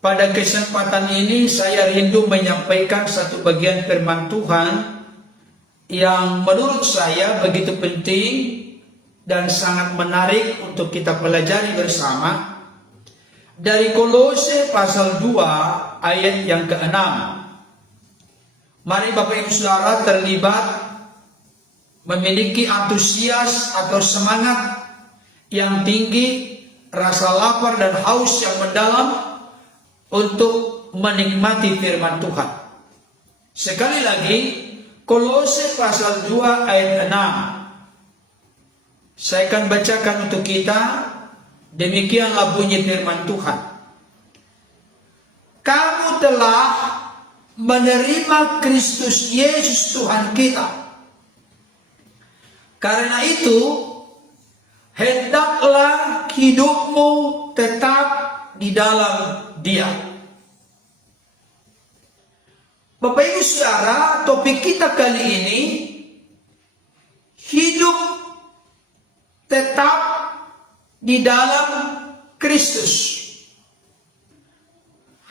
Pada kesempatan ini saya rindu menyampaikan satu bagian firman Tuhan yang menurut saya begitu penting dan sangat menarik untuk kita pelajari bersama dari Kolose pasal 2 ayat yang ke-6. Mari Bapak Ibu Saudara terlibat memiliki antusias atau semangat yang tinggi, rasa lapar dan haus yang mendalam untuk menikmati firman Tuhan. Sekali lagi, Kolose pasal 2 ayat 6. Saya akan bacakan untuk kita. Demikianlah bunyi firman Tuhan. Kamu telah menerima Kristus Yesus Tuhan kita. Karena itu, hendaklah hidupmu tetap di dalam Dia. Bapak Ibu Saudara, topik kita kali ini hidup tetap di dalam Kristus.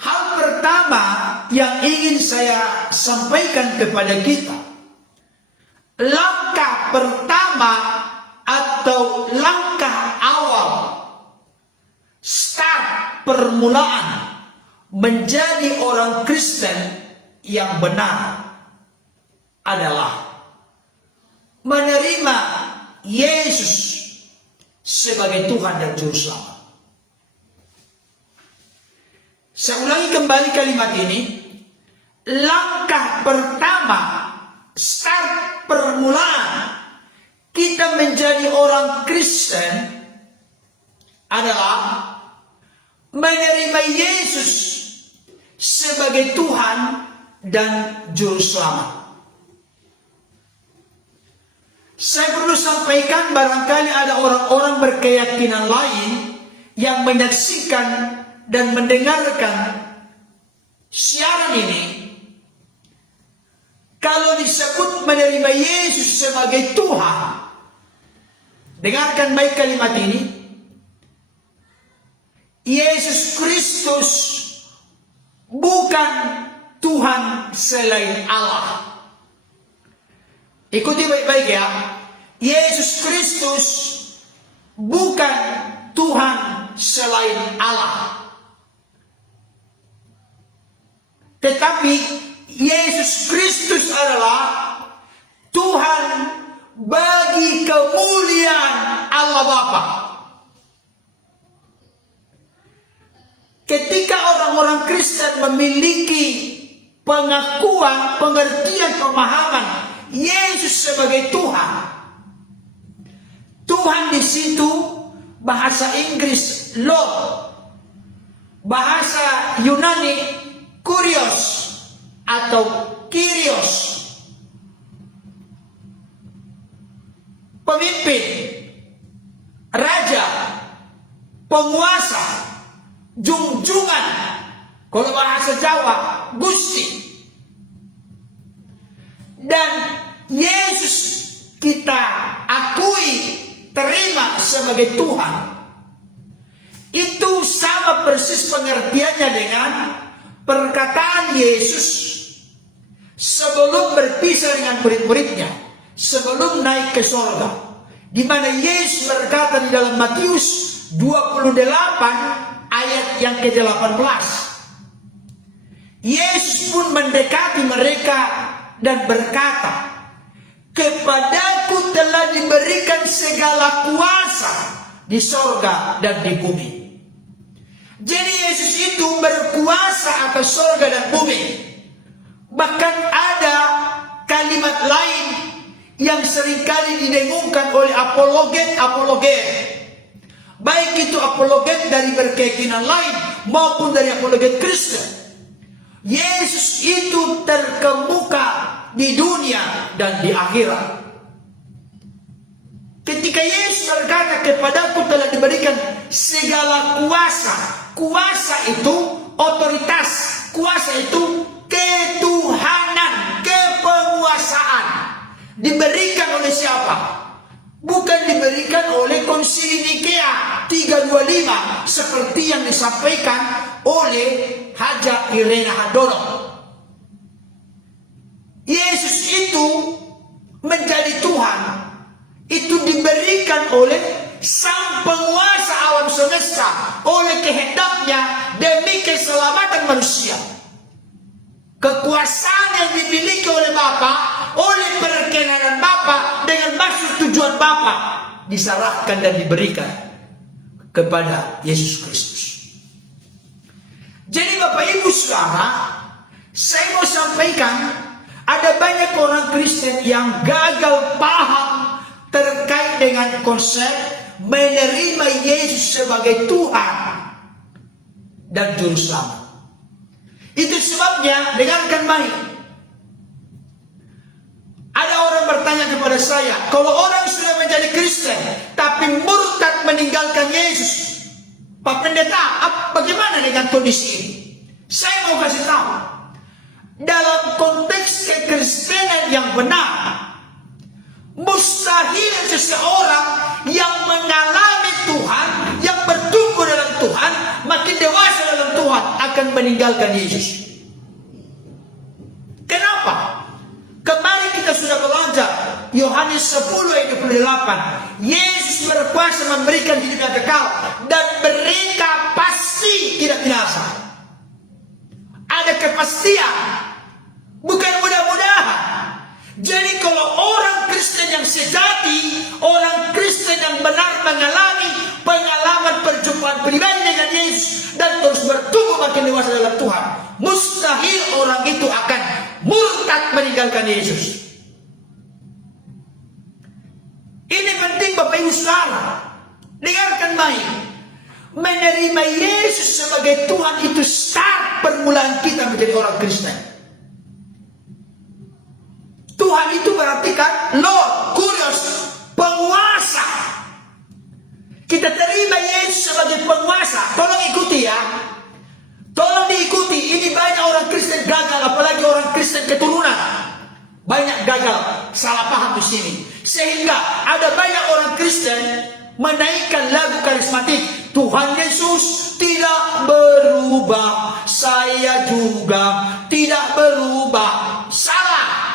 Hal pertama yang ingin saya sampaikan kepada kita, langkah pertama atau langkah awal, start permulaan menjadi orang Kristen yang benar adalah menerima Yesus sebagai Tuhan dan Juru Selamat. Saya ulangi kembali kalimat ini. Langkah pertama, start permulaan kita menjadi orang Kristen adalah menerima Yesus sebagai Tuhan dan Juru Selamat. Saya perlu sampaikan, barangkali ada orang-orang berkeyakinan lain yang menyaksikan dan mendengarkan siaran ini. Kalau disebut menerima Yesus sebagai Tuhan, dengarkan baik kalimat ini. Yesus Kristus bukan Tuhan selain Allah. Ikuti baik-baik ya. Yesus Kristus bukan Tuhan selain Allah. Tetapi Yesus Kristus adalah Tuhan bagi kemuliaan Allah Bapa. Ketika orang-orang Kristen memiliki pengakuan, pengertian, pemahaman Yesus sebagai Tuhan. Tuhan di situ bahasa Inggris Lord, bahasa Yunani Kurios atau Kyrios. Pemimpin, raja, penguasa, junjungan. Kalau bahasa Jawa, Gusti. Dan Yesus kita akui, terima sebagai Tuhan. Itu sama persis pengertiannya dengan perkataan Yesus sebelum berpisah dengan murid-muridnya, sebelum naik ke sorga, di mana Yesus berkata di dalam Matius 28 ayat yang ke-18. Yesus pun mendekati mereka dan berkata, kepadaku telah diberikan segala kuasa di sorga dan di bumi. Jadi Yesus itu berkuasa atas sorga dan bumi. Bahkan ada kalimat lain yang seringkali didengungkan oleh apologet. Baik itu apologet dari berkeyakinan lain maupun dari apologet Kristen. Yesus itu terkemuka di dunia dan di akhirat. Ketika Yesus berkata, kepadaku telah diberikan segala kuasa. Kuasa itu otoritas. Kuasa itu ketuhanan, kepenguasaan. Diberikan oleh siapa? Bukan diberikan oleh Konsili Nikea 325 seperti yang disampaikan oleh Haja Irena Hardono. Yesus itu menjadi Tuhan, itu diberikan oleh Sang Penguasa alam semesta, oleh kehendaknya demi keselamatan manusia. Kekuasaan yang dimiliki oleh Bapa, oleh perkenanan Bapa, dengan maksud tujuan Bapa, diserahkan dan diberikan kepada Yesus Kristus. Jadi Bapak Ibu Saudara, saya mau sampaikan, ada banyak orang Kristen yang gagal paham terkait dengan konsep menerima Yesus sebagai Tuhan dan Juru Selamat. Itu sebabnya, dengarkan baik. Ada orang bertanya kepada saya, kalau orang sudah menjadi Kristen tapi murtad meninggalkan Yesus, Pak Pendeta, bagaimana dengan kondisi ini? Saya mau kasih tahu, dalam konteks kekristenan yang benar, mustahil seseorang yang mengalami Tuhan, yang bertumbuh dalam Tuhan, makin dewasa dalam Tuhan, akan meninggalkan Yesus. Kenapa? Kemarin kita sudah belajar Yohanes 10 ayat 28. Yesus berkuasa memberikan hidup yang kekal, dan mereka pasti tidak binasa. Ada kepastian, bukan mudah-mudahan. Jadi kalau orang Kristen yang sejati, orang Kristen yang benar mengalami pengalaman perjumpaan pribadi dengan Yesus dan terus bertumbuh makin dewasa dalam Tuhan, mustahil orang itu akan murtad meninggalkan Yesus. Ini penting Bapak Ibu Saudara, dengarkan baik. Menerima Yesus sebagai Tuhan itu start permulaan kita menjadi orang Kristen. Tuhan itu berarti kan Lord, Kurios, penguasa. Kita terima Yesus sebagai penguasa. Tolong ikuti ya. Tolong diikuti. Ini banyak orang Kristen gagal, apalagi orang Kristen keturunan. Banyak gagal, salah paham di sini. Sehingga ada banyak orang Kristen menaikkan lagu karismatik. Tuhan Yesus tidak berubah, saya juga tidak berubah. Salah.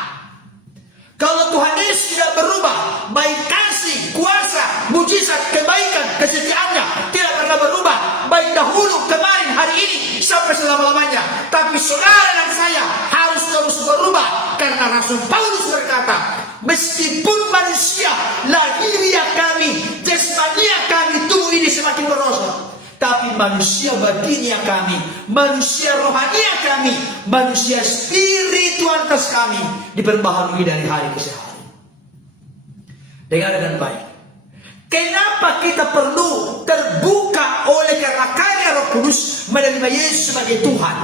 Kalau Tuhan Yesus tidak berubah, baik kasih, kuasa, mujizat, kebaikan, kesetiaannya tidak pernah berubah, baik dahulu, kemarin, hari ini, sampai selama-lamanya. Tapi saudara dan saya harus terus berubah, karena Rasul Paulus berkata, meskipun manusia lahiriah kami, jasmania kami, tubuh ini semakin berosot, tapi manusia batinia kami, manusia rohania kami, manusia spiritualitas kami diperbaharui dari hari ke hari. Dengar dengan baik. Kenapa kita perlu terbuka oleh karena karya Roh Kudus menerima Yesus sebagai Tuhan,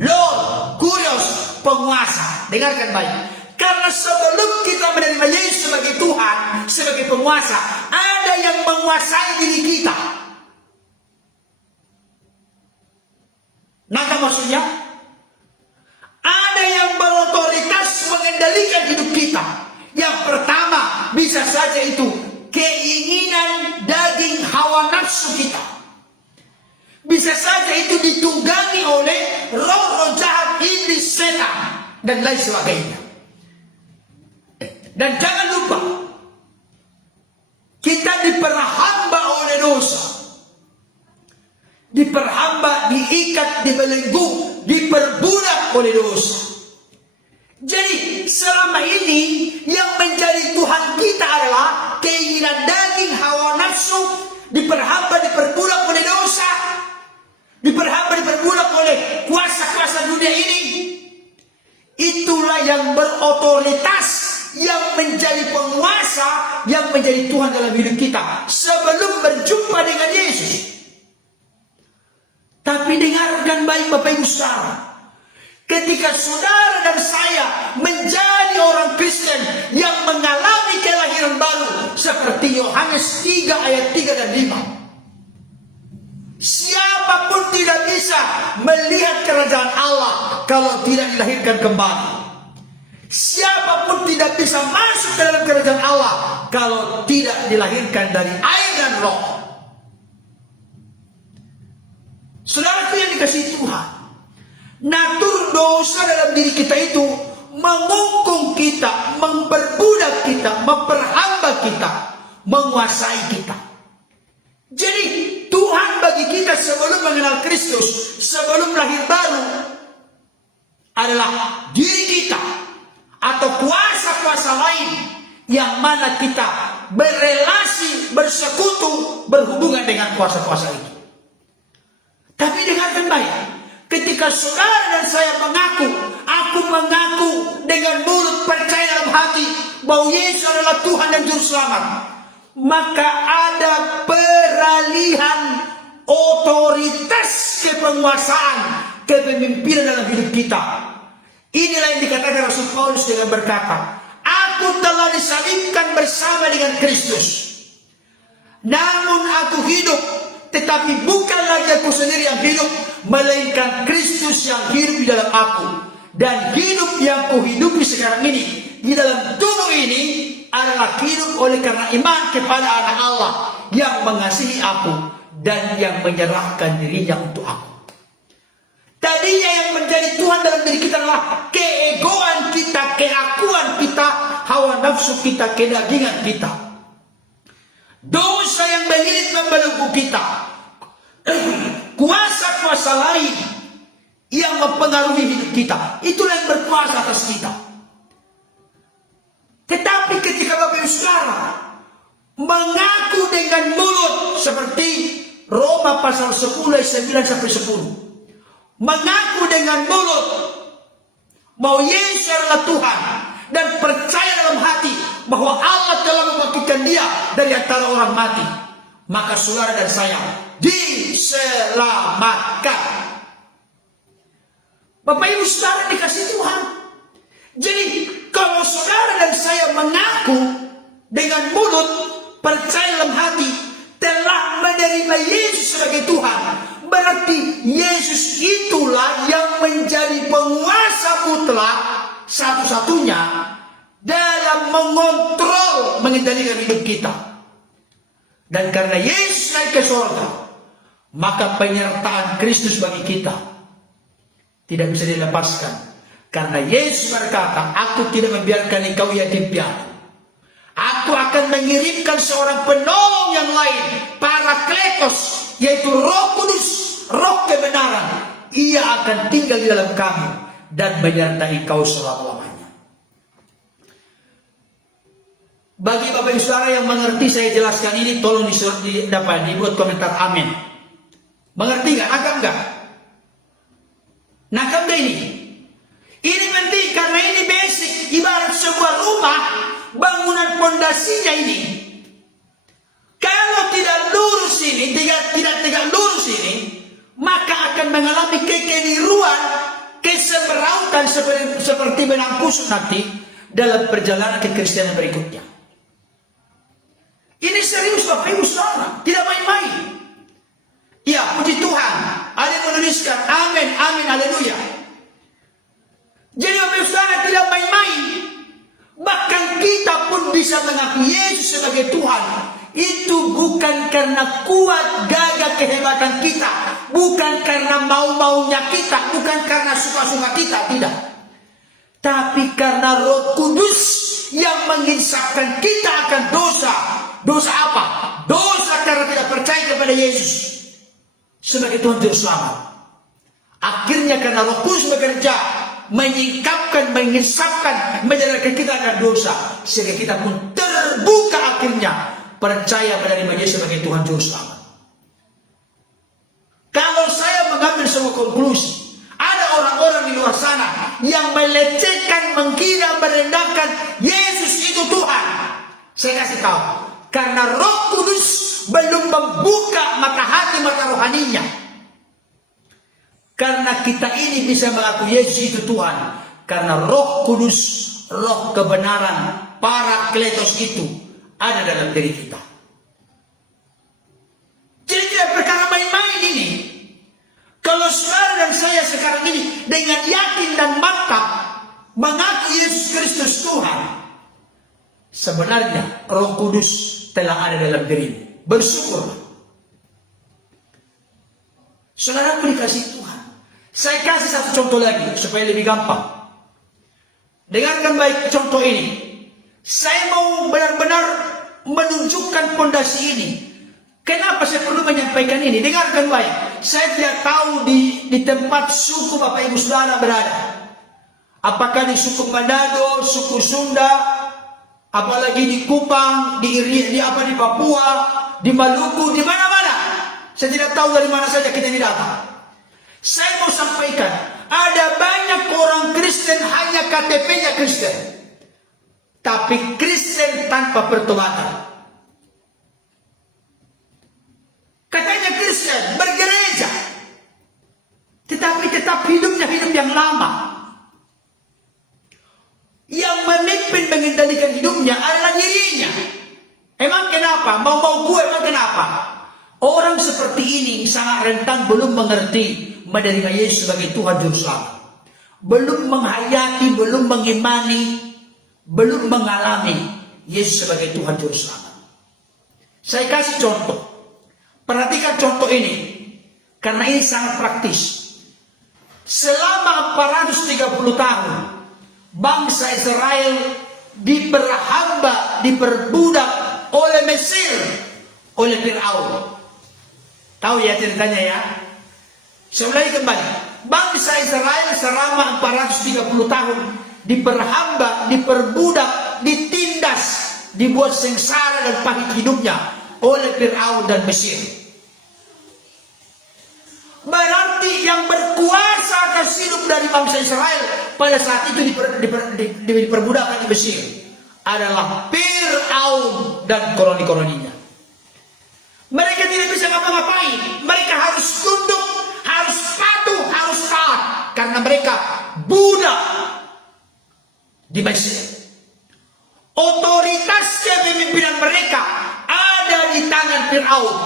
Lord, Kurios, penguasa? Dengarkan baik. Karena sebelum kita menerima Yesus sebagai Tuhan, sebagai penguasa, ada yang menguasai diri kita. Nah, maksudnya ada yang berotoritas mengendalikan hidup kita. Yang pertama, bisa saja itu keinginan daging hawa nafsu kita. Bisa saja itu ditunggangi oleh roh-roh jahat, iblis, setan, dan lain sebagainya. Dan jangan lupa, kita diperhamba oleh dosa. Diperhamba, diikat, dibelenggu, diperbudak oleh dosa. Jadi selama ini yang menjadi Tuhan kita adalah keinginan daging, hawa nafsu, diperhamba, diperbudak oleh dosa, diperhamba, diperbudak oleh kuasa-kuasa dunia ini. Itulah yang berotoritas, yang menjadi penguasa, yang menjadi Tuhan dalam hidup kita sebelum berjumpa dengan Yesus. Tapi dengarkan baik Bapak Ibu Saudara, ketika saudara dan saya menjadi orang Kristen yang mengalami kelahiran baru seperti Yohanes 3 ayat 3 dan 5, siapapun tidak bisa melihat kerajaan Allah kalau tidak dilahirkan kembali. Siapapun tidak bisa masuk ke dalam kerajaan Allah kalau tidak dilahirkan dari air dan roh. Saudaraku yang dikasih Tuhan, natur dosa dalam diri kita itu mengungkung kita, memperbudak kita, memperhamba kita, menguasai kita. Jadi Tuhan bagi kita sebelum mengenal Kristus, sebelum lahir baru, adalah diri kita atau kuasa-kuasa lain yang mana kita berelasi, bersekutu, berhubungan dengan kuasa-kuasa itu. Tapi dengarkan baik, ketika saudara dan saya aku mengaku dengan mulut, percaya dalam hati bahwa Yesus adalah Tuhan dan Juru Selamat, maka ada peralihan otoritas kepenguasaan, kepemimpinan dalam hidup kita. Inilah yang dikatakan Rasul Paulus dengan berkata, aku telah disalibkan bersama dengan Kristus. Namun aku hidup, tetapi bukan lagi aku sendiri yang hidup, melainkan Kristus yang hidup di dalam aku. Dan hidup yang kuhidupi sekarang ini di dalam tubuh ini adalah hidup oleh karena iman kepada Anak Allah yang mengasihi aku dan yang menyerahkan dirinya untuk aku. Tadinya yang menjadi Tuhan dalam diri kita adalah keegoan kita, keakuan kita, hawa nafsu kita, kedagingan kita. Dosa yang melilit membelenggu kita, kuasa-kuasa lain yang mempengaruhi hidup kita, itulah yang berkuasa atas kita. Tetapi ketika Bapak Ibu Saudara mengaku dengan mulut seperti Roma pasal 10 ayat 9 sampai 10, mengaku dengan mulut bahwa Yesus adalah Tuhan dan percaya dalam hati bahwa Allah telah membangkitkan dia dari antara orang mati, maka saudara dan saya diselamatkan. Bapak Ibu Saudara dikasih Tuhan. Jadi kalau saudara dan saya mengaku dengan mulut, percaya dalam hati, telah menerima Yesus sebagai Tuhan, berarti Yesus itulah yang menjadi penguasa mutlak satu-satunya dalam mengontrol, mengendalikan hidup kita. Dan karena Yesus naik ke surga, maka penyertaan Kristus bagi kita tidak bisa dilepaskan. Karena Yesus berkata, aku tidak membiarkan engkau yatim piatu. Aku akan mengirimkan seorang penolong yang lain, Parakletos, yaitu Roh Kudus, Roh kebenaran. Ia akan tinggal di dalam kamu dan menyertai engkau selama-lamanya. Bagi Bapak Ibu Saudara yang mengerti saya jelaskan ini, tolong dibuat komentar amin. Mengerti nggak? Agak nggak? Nakam gak ini? Ini penting karena ini basic, ibarat sebuah rumah, bangunan pondasinya ini. Kalau tidak lurus ini, tidak tegak lurus ini, maka akan mengalami kekeliruan, kesemrautan seperti benang kusut nanti dalam perjalanan kekristenan berikutnya. Ini serius Bapak Ibu Saudara, tidak main-main. Ya, puji Tuhan. Ada yang menuliskan amin, amin, haleluya. Jadi Bapak Ibu Saudara tidak main-main. Bahkan kita pun bisa mengaku Yesus sebagai Tuhan. Itu bukan karena kuat gagah kehebatan kita, bukan karena mau-maunya kita, bukan karena suka-suka kita, tidak. Tapi karena Roh Kudus yang menginsafkan kita akan dosa. Dosa apa? Dosa karena tidak percaya kepada Yesus sebagai Tuhan Juru Selamat. Akhirnya karena Roh Kudus bekerja, menyingkapkan, menginsafkan, menyadarkan kita akan dosa, sehingga kita pun terbuka akhirnya percaya menerima Yesus sebagai Tuhan Juru Selamat. Kalau saya mengambil sebuah konklusi, ada orang-orang di luar sana yang melecehkan, menghina, merendahkan Yesus itu Tuhan. Saya kasih tahu, karena Roh Kudus belum membuka mata hati, mata rohaninya. Karena kita ini bisa mengaku Yesus itu Tuhan, karena Roh Kudus, Roh kebenaran, Parakletos itu ada dalam diri kita. Jadi tidak perkara main-main ini. Kalau saudara dan saya sekarang ini dengan yakin dan mantap mengaku Yesus Kristus Tuhan, sebenarnya Roh Kudus telah ada dalam dirimu. Bersyukurlah. Saudara dikasih Tuhan. Saya kasih satu contoh lagi supaya lebih gampang. Dengarkan baik contoh ini. Saya mau benar-benar menunjukkan pondasi ini. Kenapa saya perlu menyampaikan ini? Dengarkan baik. Saya tidak tahu di tempat suku Bapak Ibu Saudara berada. Apakah di suku Manado, suku Sunda, apalagi di Kupang, di Papua, di Maluku, di mana-mana. Saya tidak tahu dari mana saja kita ini datang. Saya mau sampaikan, ada banyak orang Kristen hanya KTP-nya Kristen. Tapi Kristen tanpa pertobatan. Katanya Kristen, bergereja. Tetapi tetap hidupnya hidup yang lama. Yang memimpin mengendalikan hidupnya adalah dirinya. Emang kenapa? Mau gue, emang kenapa? Orang seperti ini sangat rentan belum mengerti menerima Yesus sebagai Tuhan Juru Selamat. Belum menghayati, belum mengimani, belum mengalami Yesus sebagai Tuhan Juru Selamat. Saya kasih contoh. Perhatikan contoh ini. Karena ini sangat praktis. Selama 430 tahun, bangsa Israel diperhamba, diperbudak oleh Mesir, oleh Fir'aun. Tahu ya ceritanya ya? Saya ulangi kembali. Bangsa Israel selama 430 tahun diperhamba, diperbudak, ditindas, dibuat sengsara dan pahit hidupnya oleh Fir'aun dan Mesir. Berarti yang berkuasa atas hidup dari bangsa Israel pada saat itu diperbudakan di Mesir adalah Fir'aun dan koloni-koloninya. Mereka tidak bisa ngapa-ngapain. Mereka harus tunduk, harus patuh, harus taat. Karena mereka budak di Mesir. Otoritas kepemimpinan mereka ada di tangan Fir'aun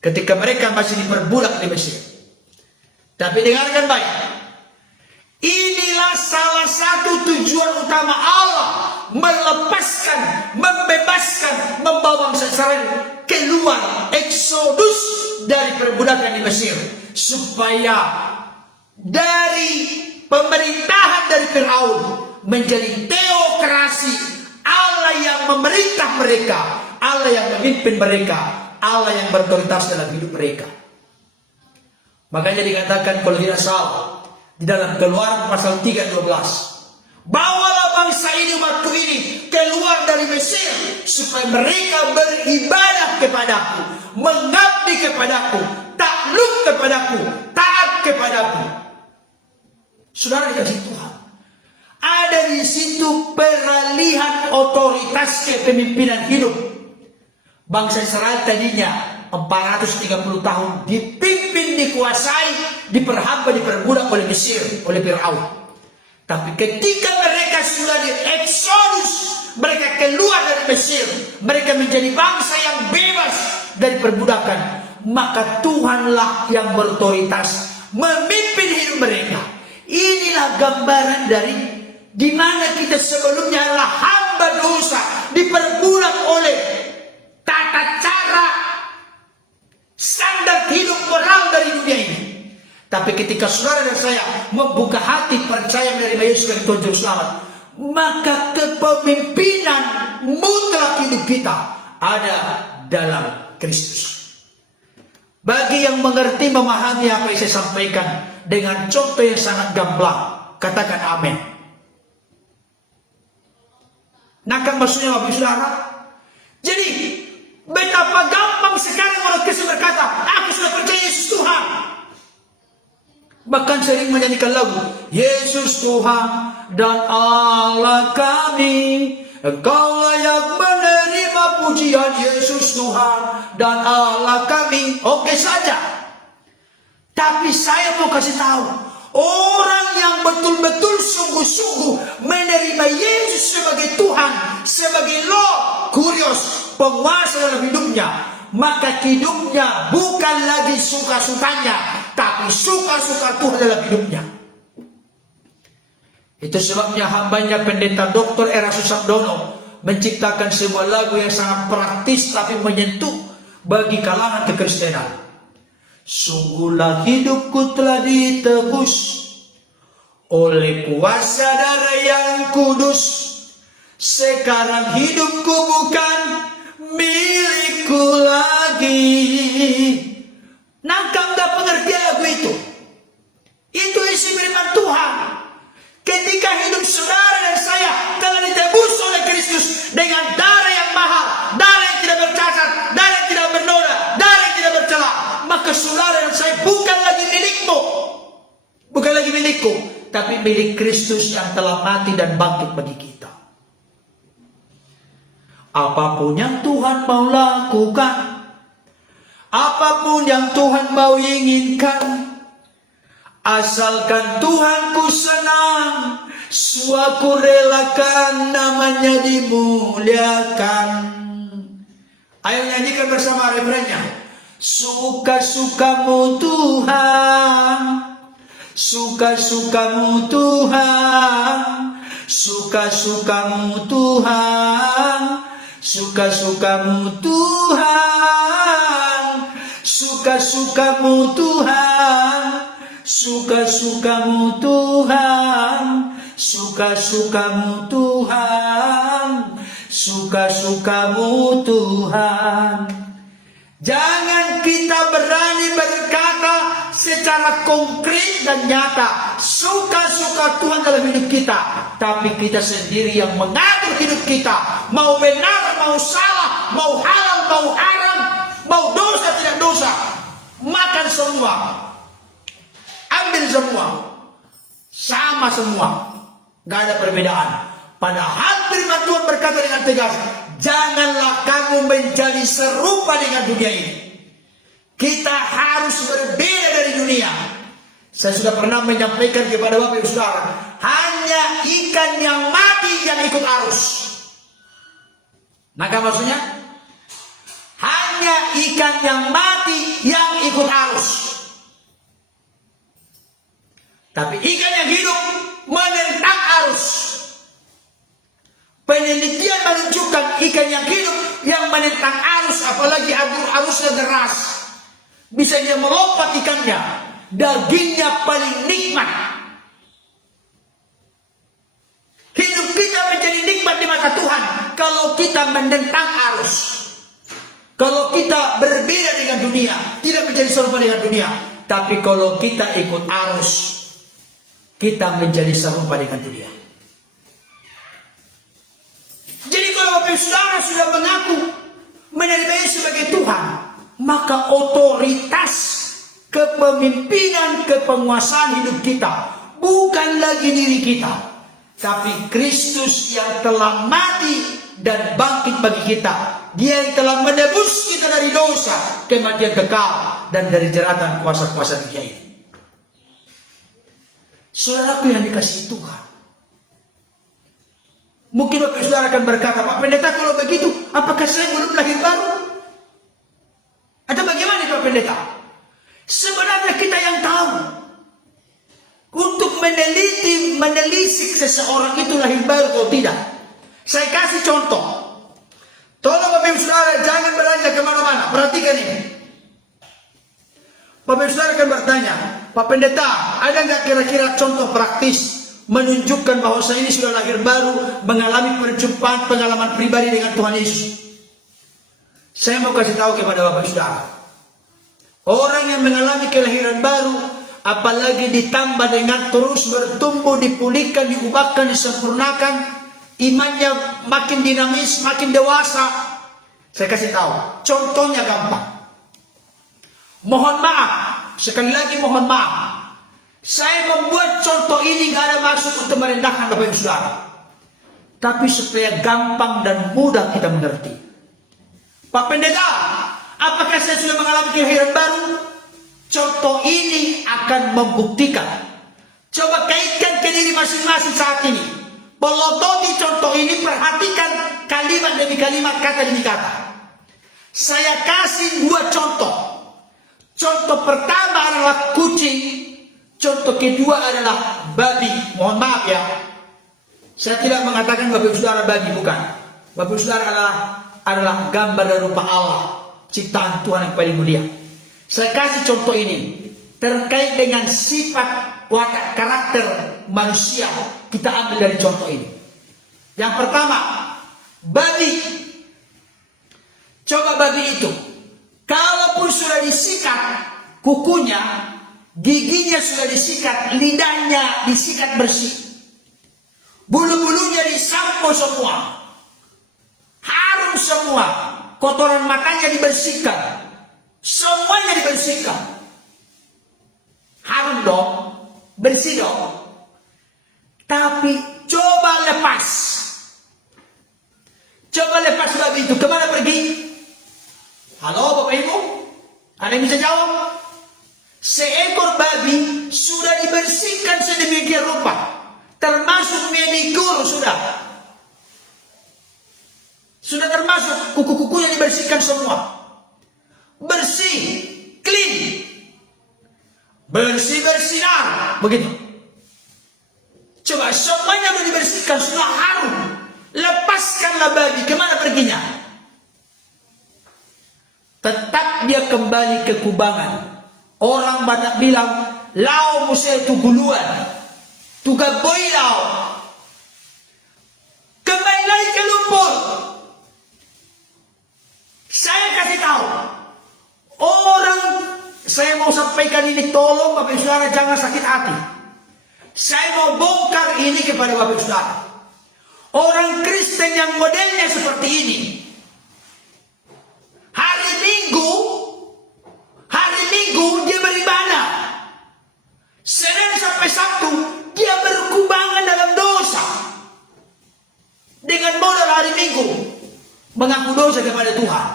ketika mereka masih diperbudak di Mesir. Tapi dengarkan baik. Inilah salah satu tujuan utama Allah melepaskan, membebaskan, membawa bangsa Israel keluar, eksodus dari perbudakan di Mesir, supaya dari pemerintahan dari Fir'aun menjadi teokrasi, Allah yang memerintah mereka, Allah yang memimpin mereka, Allah yang berautoritas dalam hidup mereka. Makanya dikatakan kalau tidak salah di dalam Keluaran pasal 3:12, bawalah bangsa ini waktu ini keluar dari Mesir supaya mereka beribadah kepadaku, mengabdi kepadaku, takluk kepadaku, taat kepadaku. Saudara dikasih Tuhan, ada di situ peralihan otoritas kepemimpinan hidup. Bangsa Israel tadinya 430 tahun dipimpin, dikuasai, diperhamba, diperbudak oleh Mesir, oleh Fir'aun. Tapi ketika mereka sudah di-eksodus, mereka keluar dari Mesir, mereka menjadi bangsa yang bebas dari perbudakan, maka Tuhanlah yang berotoritas memimpin hidup mereka. Inilah gambaran dari di mana kita sebelumnya adalah hamba dosa, diperbudak oleh tata cara standar hidup moral dari dunia ini. Tapi ketika saudara dan saya membuka hati, percaya menerima Yesus sebagai Tuhan Juru Selamat, maka kepemimpinan mutlak hidup kita ada dalam Kristus. Bagi yang mengerti, memahami apa yang saya sampaikan dengan contoh yang sangat gamblang, katakan amin. Nah, kan maksudnya Bapak Saudara? Jadi betapa gampang sekarang orang Kristen berkata, aku sudah percaya Yesus Tuhan. Bahkan sering menyanyikan lagu, Yesus Tuhan dan Allah kami, Engkau layak menerima pujian. Yesus Tuhan dan Allah kami. Oke saja. Tapi saya mau kasih tahu, orang yang betul-betul sungguh-sungguh menerima Yesus sebagai Tuhan, sebagai Lord, Kurios, penguasa dalam hidupnya, maka hidupnya bukan lagi suka-sukanya, tapi suka-suka Tuhan dalam hidupnya. Itu sebabnya hambanya Pendeta Dr. Erastus Sabdono menciptakan sebuah lagu yang sangat praktis tapi menyentuh bagi kalangan kekristenan. Sungguhlah hidupku telah ditebus oleh kuasa darah yang kudus. Sekarang hidupku bukan milikku lagi. Nangkap gak pengertian lagu itu? Itu isi firman Tuhan. Ketika hidup saudara dan saya telah ditebus oleh Kristus dengan darah yang mahal, darah yang tidak bercacat, darah yang tidak bernoda, darah yang tidak bercela, maka saudara dan saya bukan lagi milikmu, bukan lagi milikku, tapi milik Kristus yang telah mati dan bangkit bagi kita. Apapun yang Tuhan mau lakukan, apapun yang Tuhan mau inginkan, asalkan Tuhanku senang, suaku relakan namanya dimuliakan. Ayo nyanyikan bersama refrennya. Suka-sukamu Tuhan, suka-sukamu Tuhan, suka-sukamu Tuhan, suka-sukamu Tuhan, suka-sukamu Tuhan, suka-sukamu Tuhan, suka-sukamu Tuhan, suka-sukamu Tuhan. Jangan kita berani berkata secara konkret dan nyata suka-suka Tuhan dalam hidup kita, tapi kita sendiri yang mengatur hidup kita, mau benar mau salah, mau halal mau haram, mau dosa tidak dosa, makan semua, ambil semua, sama semua, gak ada perbedaan. Padahal firman Tuhan berkata dengan tegas, janganlah kamu menjadi serupa dengan dunia ini. Kita harus berbeda dari dunia. Saya sudah pernah menyampaikan kepada Bapak Ibu Saudara, hanya ikan yang mati yang ikut arus. Maka maksudnya, hanya ikan yang mati yang ikut arus. Tapi ikan yang hidup menentang arus. Penelitian menunjukkan ikan yang hidup yang menentang arus, apalagi arusnya deras, bisa dia melompat ikannya, dagingnya paling nikmat. Hidup kita menjadi nikmat di mata Tuhan kalau kita menentang arus, kalau kita berbeda dengan dunia, tidak menjadi serupa dengan dunia. Tapi kalau kita ikut arus, kita menjadi serupa dengan dunia. Jadi kalau Bapak Saudara sudah mengaku menerima Yesus sebagai Tuhan, maka otoritas kepemimpinan, kepenguasaan hidup kita bukan lagi diri kita, tapi Kristus yang telah mati dan bangkit bagi kita. Dia yang telah menebus kita dari dosa, kematian kekal, dan dari jeratan kuasa-kuasa dunia ini. Saudaraku yang dikasihi Tuhan, mungkin Bapak Saudara akan berkata, Pak Pendeta, kalau begitu, apakah saya belum lahir baru? Atau bagaimana Pak Pendeta? Sebenarnya kita yang tahu. Untuk menelisik seseorang itu lahir baru atau tidak. Saya kasih contoh. Tolong Bapak Saudara jangan beranjak kemana-mana. Perhatikan ini. Bapak Saudara akan bertanya, Pak Pendeta, ada nggak kira-kira contoh praktis menunjukkan bahwa saya ini sudah lahir baru, mengalami perjumpaan pengalaman pribadi dengan Tuhan Yesus? Saya mau kasih tahu kepada Bapak Saudara, orang yang mengalami kelahiran baru, apalagi ditambah dengan terus bertumbuh, dipulihkan, diubahkan, disempurnakan, imannya makin dinamis, makin dewasa. Saya kasih tahu, contohnya gampang. Mohon maaf, sekali lagi mohon maaf. Saya membuat contoh ini gak ada maksud untuk merendahkan Bapak Ibu Saudara, tapi supaya gampang dan mudah kita mengerti. Pak Pendeta, apakah saya sudah mengalami kelahiran baru? Contoh ini akan membuktikan. Coba kaitkan ke diri masing-masing saat ini. Pelototi contoh ini, perhatikan kalimat demi kalimat, kata demi kata. Saya kasih dua contoh. Contoh pertama adalah kucing. Contoh kedua adalah babi. Mohon maaf ya, saya tidak mengatakan Bapak Ibu Saudara babi, bukan. Bapak Ibu Saudara adalah gambar dan rupa Allah, ciptaan Tuhan yang paling mulia. Saya kasih contoh ini terkait dengan sifat watak karakter manusia. Kita ambil dari contoh ini. Yang pertama, babi. Coba babi itu, kalaupun sudah disikat kukunya, giginya sudah disikat, lidahnya disikat bersih, bulu-bulunya disampo semua, harum semua, kotoran matanya dibersihkan, semuanya dibersihkan, harum dong, bersih dong. Tapi coba lepas babi itu, kemana pergi? Halo Bapak Ibu, ada yang bisa jawab? Seekor babi sudah dibersihkan sedemikian rupa, termasuk medikur sudah termasuk kuku-kukunya dibersihkan semua, bersih, clean, bersih bersinar, begitu. Coba semuanya sudah dibersihkan, sudah harum. Lepaskanlah babi, kemana perginya? Tetap dia kembali ke kubangan. Orang banyak bilang, lau musel tu guluan, tu gaboy lau. Kembali lagi ke lumpur. Saya kasih tahu, saya mau sampaikan ini, tolong Bapak Ibu Saudara jangan sakit hati. Saya mau bongkar ini kepada Bapak Ibu Saudara. Orang Kristen yang modelnya seperti ini, hari Minggu dia beribadah, Senin sampai Sabtu dia berkubangan dalam dosa, dengan modal hari Minggu mengaku dosa kepada Tuhan.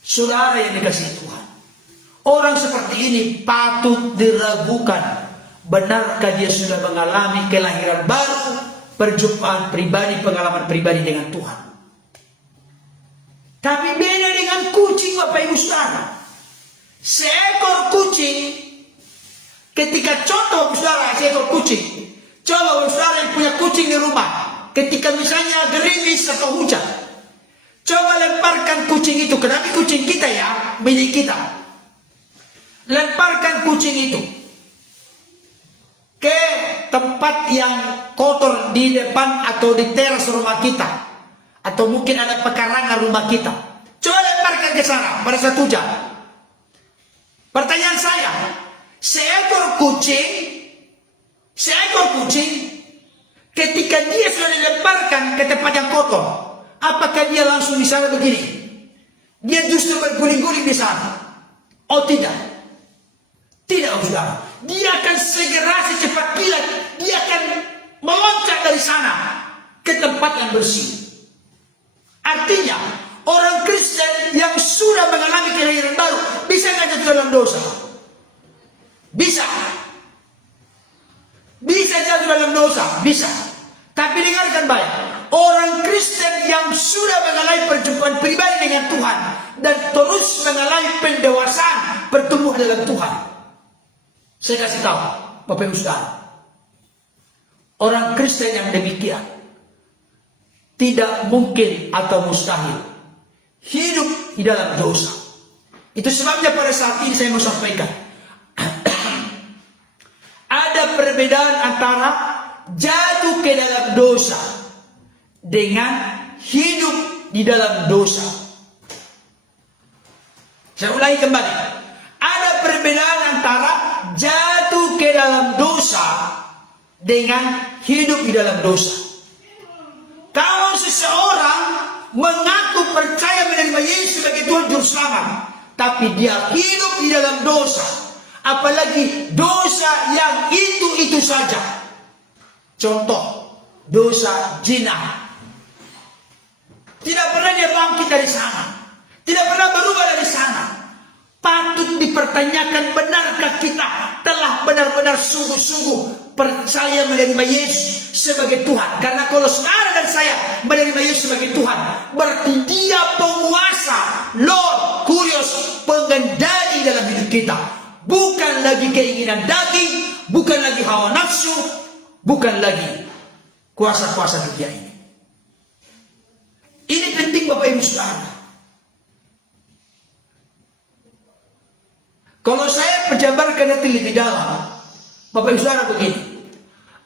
Saudara yang dikasihi Tuhan, orang seperti ini patut diragukan. Benarkah dia sudah mengalami kelahiran baru, perjumpaan pribadi, pengalaman pribadi dengan Tuhan? Tapi beda dengan kucing Bapak Ibu Saudara. Seekor kucing, ketika contoh Bapak Saudara, seekor kucing, coba Bapak Saudara yang punya kucing di rumah, ketika misalnya gerimis atau hujan, coba lemparkan kucing itu, kenapa kucing kita ya, milik kita. Lemparkan kucing itu ke tempat yang kotor di depan atau di teras rumah kita, atau mungkin ada pekarangan rumah kita. Coba lemparkan ke sana pada saat hujan. Pertanyaan saya, seekor kucing ketika dia sudah dilemparkan ke tempat yang kotor, apakah dia langsung di sana begini? Dia justru berguling-guling di sana? Oh tidak, saudara. Dia akan segera secepat kilat, dia akan meloncat dari sana ke tempat yang bersih. Artinya, orang Kristen yang sudah mengalami kelahiran baru bisa nggak jatuh dalam dosa? Bisa jatuh dalam dosa, bisa. Tapi dengarkan baik, orang Kristen yang sudah mengalami perjumpaan pribadi dengan Tuhan dan terus mengalami pendewasaan, bertumbuh dalam Tuhan. Saya kasih tahu, Bapak Ibu Saudara, orang Kristen yang demikian tidak mungkin atau mustahil hidup di dalam dosa. Itu sebabnya pada saat ini saya mau sampaikan, ada perbedaan antara jatuh ke dalam dosa dengan hidup di dalam dosa. Saya ulangi kembali, ada perbedaan antara jatuh ke dalam dosa dengan hidup di dalam dosa. Kalau seseorang mengaku percaya menerima Yesus sebagai Tuhan Juru Selamat, tapi dia hidup di dalam dosa, apalagi dosa yang itu saja. Contoh, dosa zina. Tidak pernah dia bangkit dari sana, tidak pernah berubah dari sana. Patut dipertanyakan, benarkah kita telah benar-benar sungguh-sungguh percaya menerima Yesus sebagai Tuhan? Karena kalau saudara dan saya menerima Yesus sebagai Tuhan, berarti dia penguasa, Lord, Kurios, pengendali dalam hidup kita. Bukan lagi keinginan daging, bukan lagi hawa nafsu, bukan lagi kuasa-kuasa dunia ini. Ini penting Bapak Ibu Saudara. Kalau saya penjabarkan nanti lebih dalam, Bapak Ibu Saudara begini.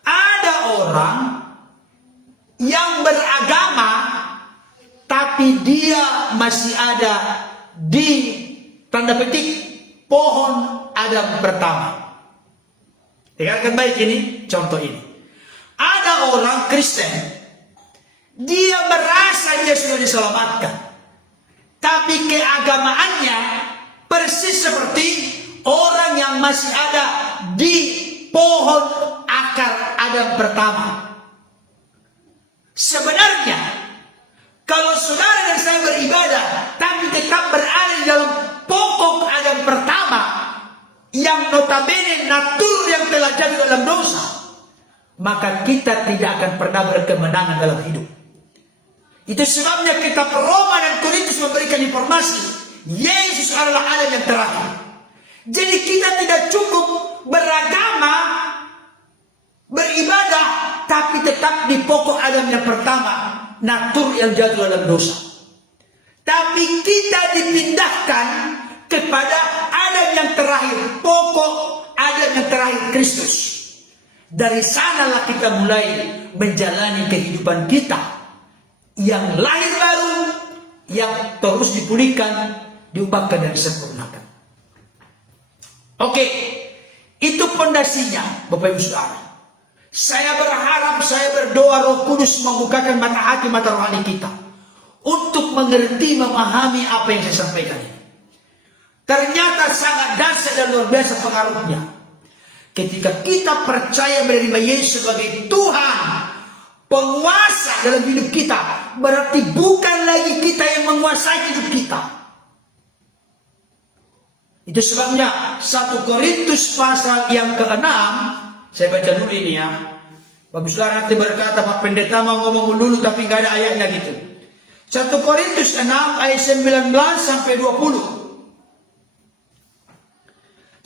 Ada orang yang beragama tapi dia masih ada di tanda petik pohon Adam pertama. Dengarkan baik ini, contoh ini. Ada orang Kristen, dia merasa dia sudah diselamatkan, tapi keagamaannya persis seperti orang yang masih ada di pohon akar Adam pertama. Sebenarnya, kalau saudara dan saya beribadah, tapi tetap berada di dalam pokok Adam pertama, yang notabene natur yang telah jatuh dalam dosa, maka kita tidak akan pernah berkemenangan dalam hidup. Itu sebabnya kitab Roma dan Korintus memberikan informasi, Yesus adalah Adam yang terakhir. Jadi kita tidak cukup beragama, beribadah, tapi tetap di pokok Adam yang pertama, natur yang jatuh dalam dosa. Tapi kita dipindahkan kepada Adam yang terakhir, pokok Adam yang terakhir, Kristus. Dari sanalah kita mulai menjalani kehidupan kita yang lahir baru, yang terus dipulihkan, diubahkan dan disempurnakan. Oke, itu pondasinya, Bapak Ibu Saudara. Saya berharap, saya berdoa Roh Kudus membukakan mata hati, mata rohani kita untuk mengerti, memahami apa yang saya sampaikan ini. Ternyata sangat dahsyat dan luar biasa pengaruhnya. Ketika kita percaya menerima Yesus sebagai Tuhan, penguasa dalam hidup kita, berarti bukan lagi kita yang menguasai hidup kita. Itu sebabnya 1 Korintus pasal yang ke-6, saya baca dulu ini ya. Bapak Saudara nanti berkata, Pak Pendeta mau ngomong dulu tapi nggak ada ayatnya gitu. 1 Korintus 6 ayat 19 sampai 20.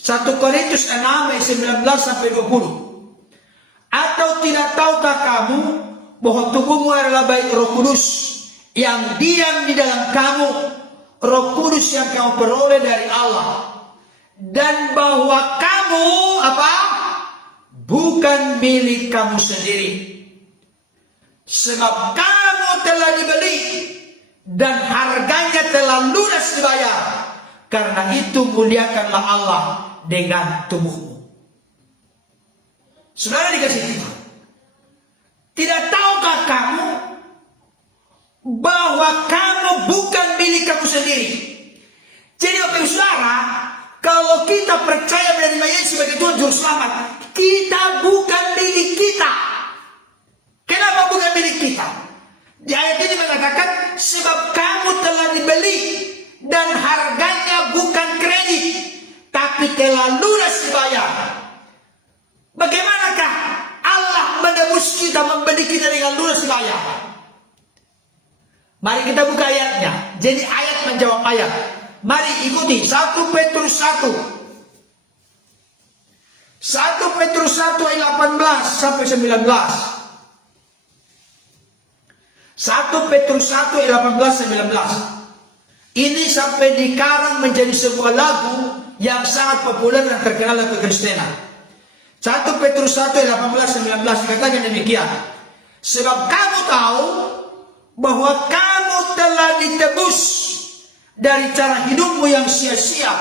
1 Korintus 6 ayat 19 sampai 20. Atau tidak tahukah kamu bahwa tubuhmu adalah bait Roh Kudus yang diam di dalam kamu, Roh Kudus yang kamu peroleh dari Allah, dan bahwa kamu apa? Bukan milik kamu sendiri, sebab kamu telah dibeli dan harganya telah lunas dibayar. Karena itu muliakanlah Allah dengan tubuhmu. Saudara dikasih Tuhan, tidak tahukah kamu bahwa kamu bukan milik kamu sendiri? Jadi Bapak Ibu Saudara, kalau kita percaya menerima Yesus sebagai Tuhan Juru Selamat, kita bukan milik kita. Kenapa bukan milik kita? Di ayat ini mengatakan, sebab kamu telah dibeli dan harganya bukan kredit, tapi telah lunas dibayar. Bagaimanakah Allah menebus kita, membeli kita dengan lunas dibayar? Mari kita buka ayatnya. Jadi ayat menjawab ayat. Mari ikuti 1 Petrus 1. 1 Petrus 1 ayat 18 sampai 19. 1 Petrus 1 ayat 18 sampai 19. Ini sampai dikarang menjadi sebuah lagu yang sangat populer dan terkenal dalam kekristenan. 1 Petrus 1 ayat 18 sampai 19 dikatakan demikian. Sebab kamu tahu bahwa kamu telah ditebus dari cara hidupmu yang sia-sia,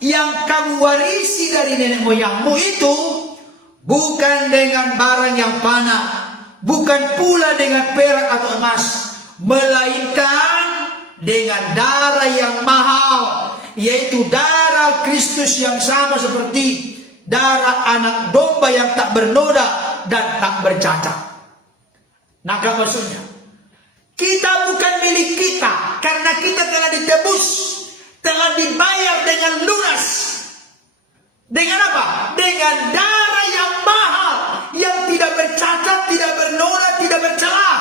yang kamu warisi dari nenek moyangmu itu, bukan dengan barang yang fana, bukan pula dengan perak atau emas, melainkan dengan darah yang mahal, yaitu darah Kristus yang sama seperti darah anak domba yang tak bernoda dan tak bercacat. Nah, maksudnya kita bukan milik kita, karena kita telah ditebus, telah dibayar dengan lunas. Dengan apa? Dengan darah yang mahal, yang tidak bercacat, tidak bernoda, tidak bercela.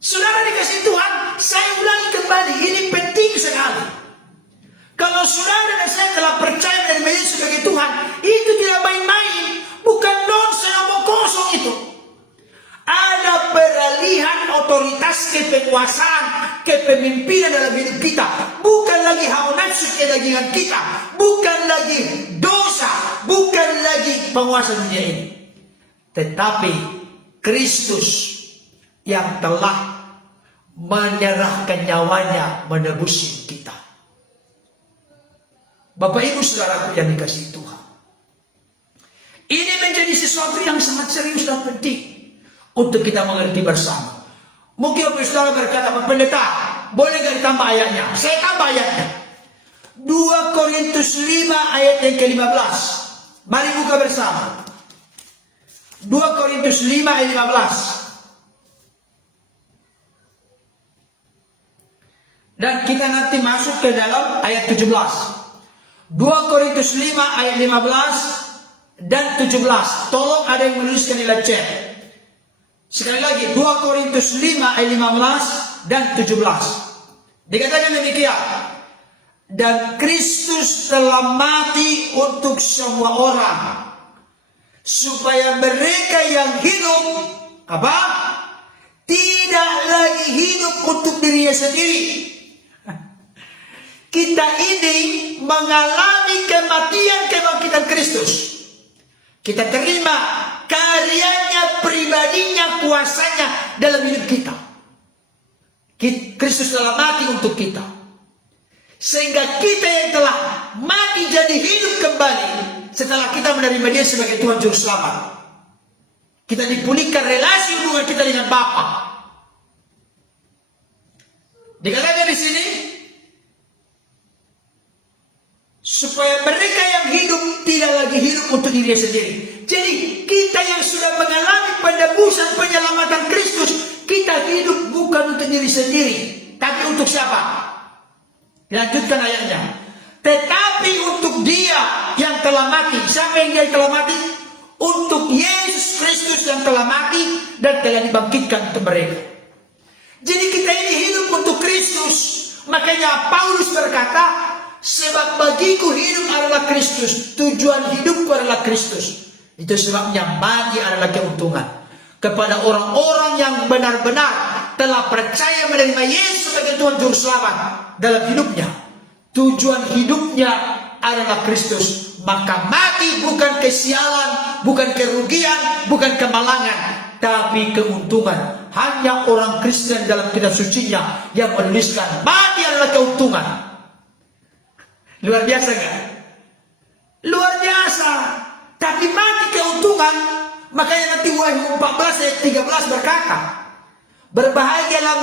Saudara dikasih Tuhan, saya ulangi kembali, ini penting sekali. Kalau saudara dan saya telah percaya dan Yesus sebagai Tuhan, itu tidak main-main, bukan nonsen omong kosong itu. Ada peralihan otoritas otoritas, kekuasaan, kepemimpinan dalam hidup kita. Bukan lagi hawa nafsu kedagingan kita, bukan lagi dosa, bukan lagi penguasa dunia ini, tetapi Kristus yang telah menyerahkan nyawanya menebus hidup kita. Bapak Ibu Saudaraku yang dikasihi Tuhan, ini menjadi sesuatu yang sangat serius dan penting untuk kita mengerti bersama. Mungkin Bapak Saudara berkata, Pak Pendeta, boleh gak ditambah ayatnya? Saya tambah ayatnya. 2 Korintus 5 ayat yang ke-15. Mari buka bersama. 2 Korintus 5 ayat 15. Dan kita nanti masuk ke dalam ayat 17. 2 Korintus 5 ayat 15 dan 17. Tolong ada yang menuliskan di live chat. Sekali lagi, 2 Korintus 5 ayat 15 dan 17. Dikatakan demikian. Dan Kristus telah mati untuk semua orang, supaya mereka yang hidup, apa? Tidak lagi hidup untuk dirinya sendiri. Kita ini mengalami kebangkitan Kristus. Kita terima karyanya, pribadinya, kuasanya dalam hidup kita. Kristus telah mati untuk kita, sehingga kita yang telah mati jadi hidup kembali setelah kita menerima Dia sebagai Tuhan Juru Selamat. Kita dipulihkan relasi hubungan kita dengan Bapa. Dikatakan di sini, supaya mereka yang hidup tidak lagi hidup untuk diri sendiri. Jadi kita yang sudah mengalami penebusan penyelamatan Kristus, kita hidup bukan untuk diri sendiri, tapi untuk siapa? Lanjutkan ayatnya. Tetapi untuk Dia yang telah mati. Siapa yang Dia telah mati? Untuk Yesus Kristus yang telah mati dan telah dibangkitkan untuk mereka. Jadi kita ini hidup untuk Kristus. Makanya Paulus berkata, sebab bagiku hidup adalah Kristus, tujuan hidupku adalah Kristus. Itu sebabnya mati adalah keuntungan. Kepada orang-orang yang benar-benar telah percaya menerima Yesus sebagai Tuhan Juru Selamat dalam hidupnya, tujuan hidupnya adalah Kristus. Maka mati bukan kesialan, bukan kerugian, bukan kemalangan, tapi keuntungan. Hanya orang Kristen dalam kitab sucinya yang menuliskan mati adalah keuntungan. Luar biasa kan? Luar biasa. Tapi mati keuntungan. Makanya nanti Wahyu 14 ayat 13 berkata, berbahagialah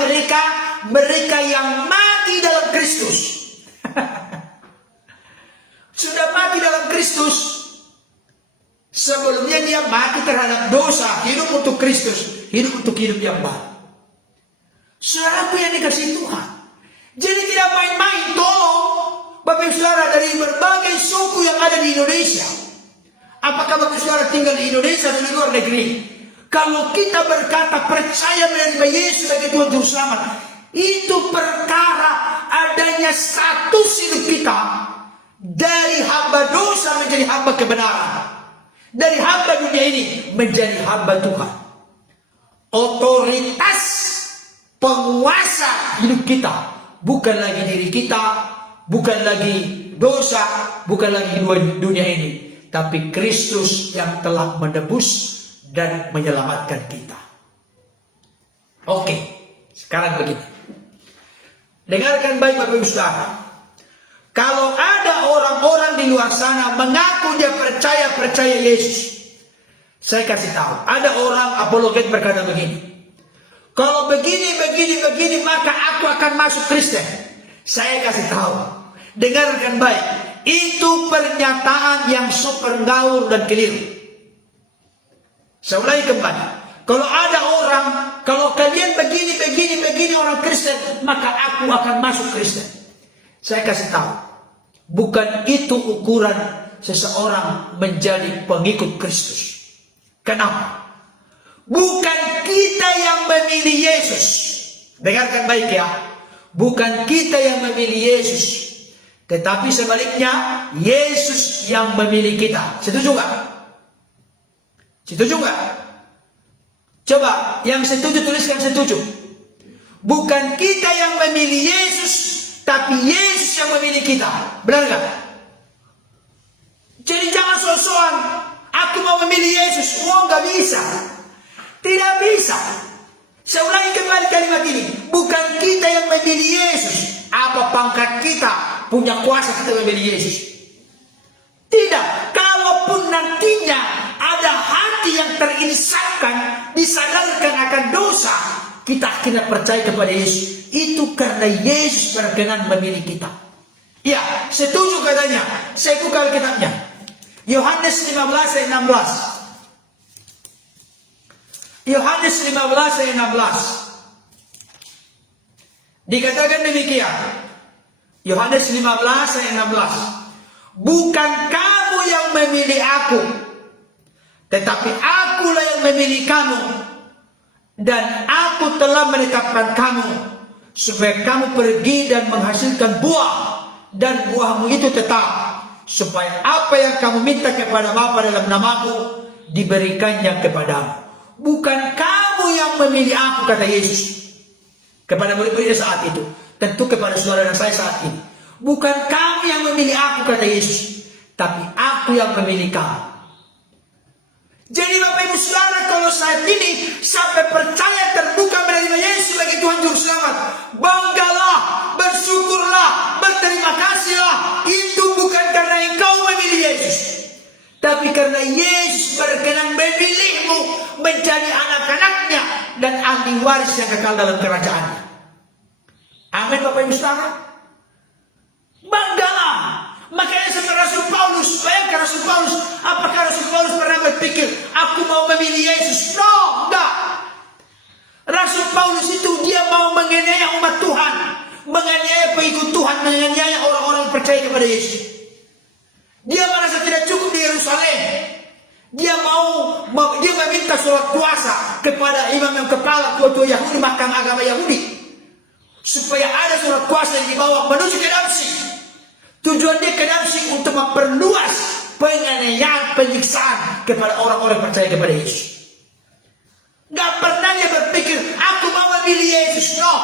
mereka yang mati dalam Kristus. Sudah mati dalam Kristus. Sebelumnya dia mati terhadap dosa, hidup untuk Kristus, hidup untuk hidup yang baru. Saudaraku yang dikasihi Tuhan, jadi tidak main-main. Tolong Bapak Saudara dari berbagai suku yang ada di Indonesia, apakah Bapak Saudara tinggal di Indonesia atau di luar negeri, kalau kita berkata percaya menerima Yesus sebagai Tuhan Juru Selamat, itu perkara adanya status hidup kita dari hamba dosa menjadi hamba kebenaran, dari hamba dunia ini menjadi hamba Tuhan. Otoritas penguasa hidup kita bukan lagi diri kita, bukan lagi dosa, bukan lagi dunia ini, tapi Kristus yang telah menebus dan menyelamatkan kita. Oke, sekarang begini. Dengarkan baik Bapak Ibu Saudara. Kalau ada orang-orang di luar sana mengaku dia percaya Yesus, saya kasih tahu, ada orang apologet berkata begini, kalau begini maka aku akan masuk Kristen. Saya kasih tahu, dengarkan baik, itu pernyataan yang super gaul dan keliru. Saya ulangi kembali, kalau ada orang, kalau kalian begini orang Kristen, maka aku akan masuk Kristen. Saya kasih tahu, bukan itu ukuran seseorang menjadi pengikut Kristus. Kenapa? Bukan kita yang memilih Yesus. Dengarkan baik ya. Bukan kita yang memilih Yesus, tetapi sebaliknya Yesus yang memilih kita. Setuju nggak? Setuju nggak? Coba yang setuju tuliskan setuju. Bukan kita yang memilih Yesus, tapi Yesus yang memilih kita. Benar gak? Jadi jangan sok-sokan, aku mau memilih Yesus. Oh, gak bisa. Tidak bisa. Saya ulangi kembali kalimat ini. Bukan kita yang memilih Yesus. Apa pangkat kita punya kuasa kita memilih Yesus? Tidak. Kalaupun nantinya ada hati yang terinsapkan, disadarkan akan dosa, kita akhirnya percaya kepada Yesus. Itu karena Yesus berkenan memilih kita. Ya, setuju katanya. Saya buka Alkitabnya. Yohanes 15 ayat 16. Yohanes 15 ayat 16. Dikatakan demikian. Yohanes 15 ayat 16. Bukan kamu yang memilih aku, tetapi akulah yang memilih kamu. Dan aku telah menetapkan kamu, supaya kamu pergi dan menghasilkan buah, dan buahmu itu tetap, supaya apa yang kamu minta kepada Bapa dalam namaku, diberikannya kepadamu. Bukan kamu yang memilih aku, kata Yesus kepada murid-muridnya saat itu, tentu kepada saudara dan saya saat ini. Bukan kamu yang memilih aku, kata Yesus, tapi aku yang memilih kamu. Jadi Bapak Ibu Saudara, kalau saat ini sampai percaya terbuka menerima Yesus sebagai Tuhan Juru Selamat, banggalah, bersyukurlah, berterima kasihlah. Itu bukan karena engkau memilih Yesus, tapi karena Yesus berkenan memilihmu menjadi anak-anaknya dan ahli waris yang kekal dalam kerajaannya. Amin Bapak Ibu Saudara. Banggalah. Makanya seperti Rasul Paulus, bayangkan Rasul Paulus, apakah Rasul Paulus pernah berpikir, aku mau memilih Yesus? No, enggak. Rasul Paulus itu dia mau menganiaya umat Tuhan, menganiaya pengikut Tuhan, menganiaya orang-orang yang percaya kepada Yesus. Dia merasa tidak cukup di Yerusalem. Dia meminta surat kuasa kepada imam yang kepala tua-tua Yahudi, mahkamah agama Yahudi, supaya ada surat kuasa yang dibawa menuju ke Damsyik. Tujuan dia ke Damsyik untuk memperluas penganiayaan, penyiksaan kepada orang-orang percaya kepada Yesus. Gak pernah dia berpikir, aku mau memilih Yesus, no.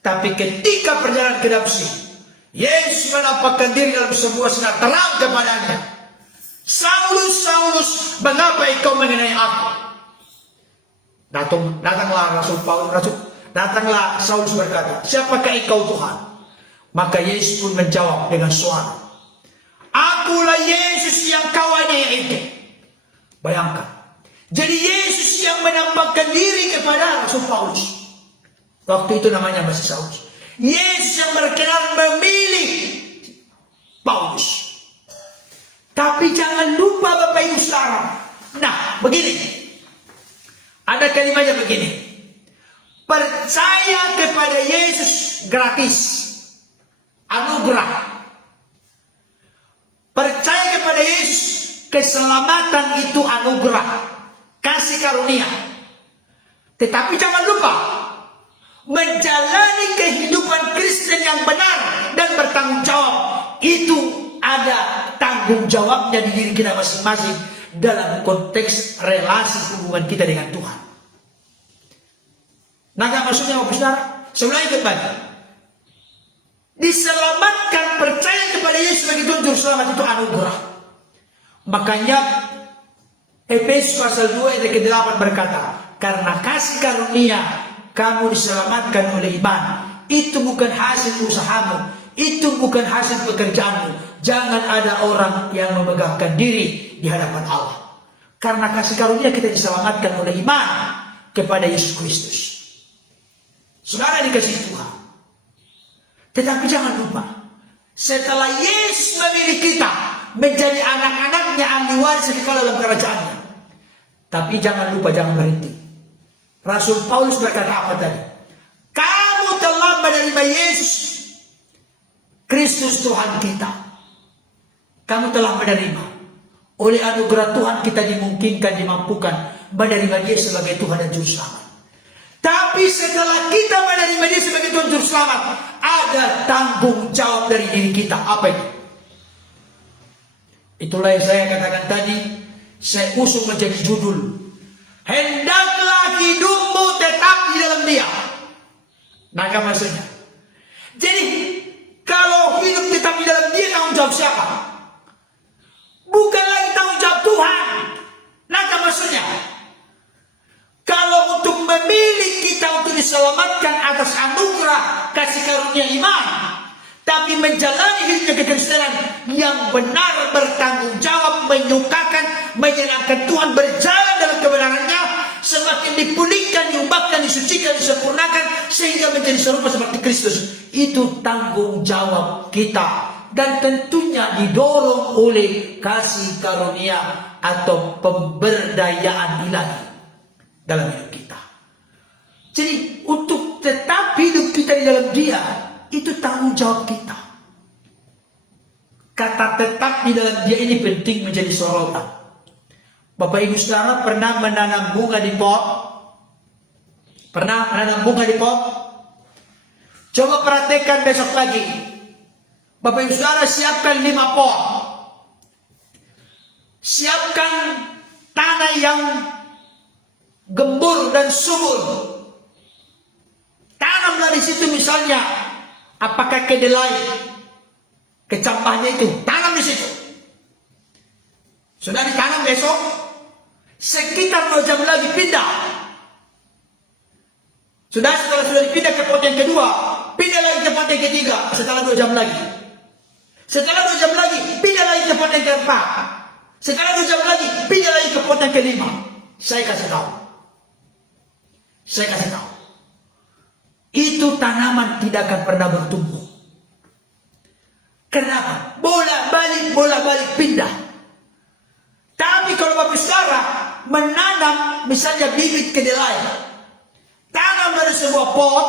Tapi ketika perjalanan ke Damsyik, Yesus menampakkan diri dalam sebuah sinar terang kepadanya. Saulus, Saulus, mengapa engkau menganiaya aku? Datanglah datanglah Saulus berkata, siapakah engkau Tuhan? Maka Yesus pun menjawab dengan suara, akulah Yesus yang kau aniaya itu. Bayangkan. Jadi Yesus yang menampakkan diri kepada Rasul Paulus. Waktu itu namanya masih Saulus. Yesus yang berkenan memilih Paulus. Tapi jangan lupa Bapak Ibu Saudara. Nah, begini. Ada kalimatnya begini. Percaya kepada Yesus gratis. Anugerah. Percaya kepada Yesus, keselamatan itu anugerah, kasih karunia. Tetapi jangan lupa menjalani kehidupan Kristen yang benar dan bertanggung jawab. Itu ada tanggung jawabnya di diri kita masing-masing dalam konteks relasi hubungan kita dengan Tuhan. Nah, maksudnya Bapak Saudara, sebenarnya kembali. Diselamatkan, percaya kepada Yesus sebagai Tuhan Juru Selamat itu anugerah. Makanya Efesus pasal 2 ayat ke-8 berkata, karena kasih karunia kamu diselamatkan oleh iman. Itu bukan hasil usahamu, itu bukan hasil pekerjaanmu. Jangan ada orang yang memegahkan diri di hadapan Allah. Karena kasih karunia kita diselamatkan oleh iman kepada Yesus Kristus. Saudara dikasih Tuhan. Tetapi jangan lupa, setelah Yesus memilih kita menjadi anak-anaknya, ahli waris kekal dalam kerajaannya. Tapi jangan lupa, jangan berhenti. Rasul Paulus berkata apa tadi? Kamu telah menerima Yesus Kristus Tuhan kita. Kamu telah menerima. Oleh anugerah Tuhan kita dimungkinkan, dimampukan menerima Dia sebagai Tuhan dan Juru Selamat. Tapi setelah kita menerima Dia sebagai Tuhan Juru Selamat, ada tanggung jawab dari diri kita. Apa itu? Itulah yang saya katakan tadi, saya usung menjadi judul. Hendaklah hidupmu tetap di dalam Dia. Nah, kan maksudnya. Jadi, kalau hidup tetap di dalam dia, tanggung jawab siapa? Bukan lagi tanggung jawab Tuhan. Nah, kan maksudnya. Kalau untuk memilih kita untuk diselamatkan atas anugerah kasih karunia iman, tapi menjalani hidupnya kekristenan yang benar, bertanggung jawab, menyukakan, menyenangkan Tuhan, berjalan dalam kebenarannya, semakin dipulihkan, diubahkan, disucikan, disempurnakan, sehingga menjadi serupa seperti Kristus. Itu tanggung jawab kita. Dan tentunya didorong oleh kasih karunia atau pemberdayaan ilahi dalam hidup kita. Jadi untuk tetap hidup kita di dalam dia, itu tanggung jawab kita. Kata tetap di dalam dia ini penting menjadi sorotan. Bapak Ibu Saudara pernah menanam bunga di pot? Pernah menanam bunga di pot? Coba perhatikan besok pagi. Bapak Ibu Saudara siapkan 5 pot. Siapkan tanah yang gembur dan subur. Tanamlah di situ misalnya, apakah kedelai, kecampahnya itu, tanam di situ. Sudah ditanam besok, sekitar 2 jam lagi pindah. Setelah sudah dipindah ke pot yang kedua, pindah lagi ke pot yang ketiga, setelah 2 jam lagi. Setelah 2 jam lagi, pindah lagi ke pot yang keempat. Setelah 2 jam lagi, pindah lagi ke pot yang kelima. Saya kasih tahu. Itu tanaman tidak akan pernah bertumbuh. Kenapa? Bola-balik pindah. Tapi kalau Bapak Saudara menanam misalnya bibit kedelai, tanam dari sebuah pot,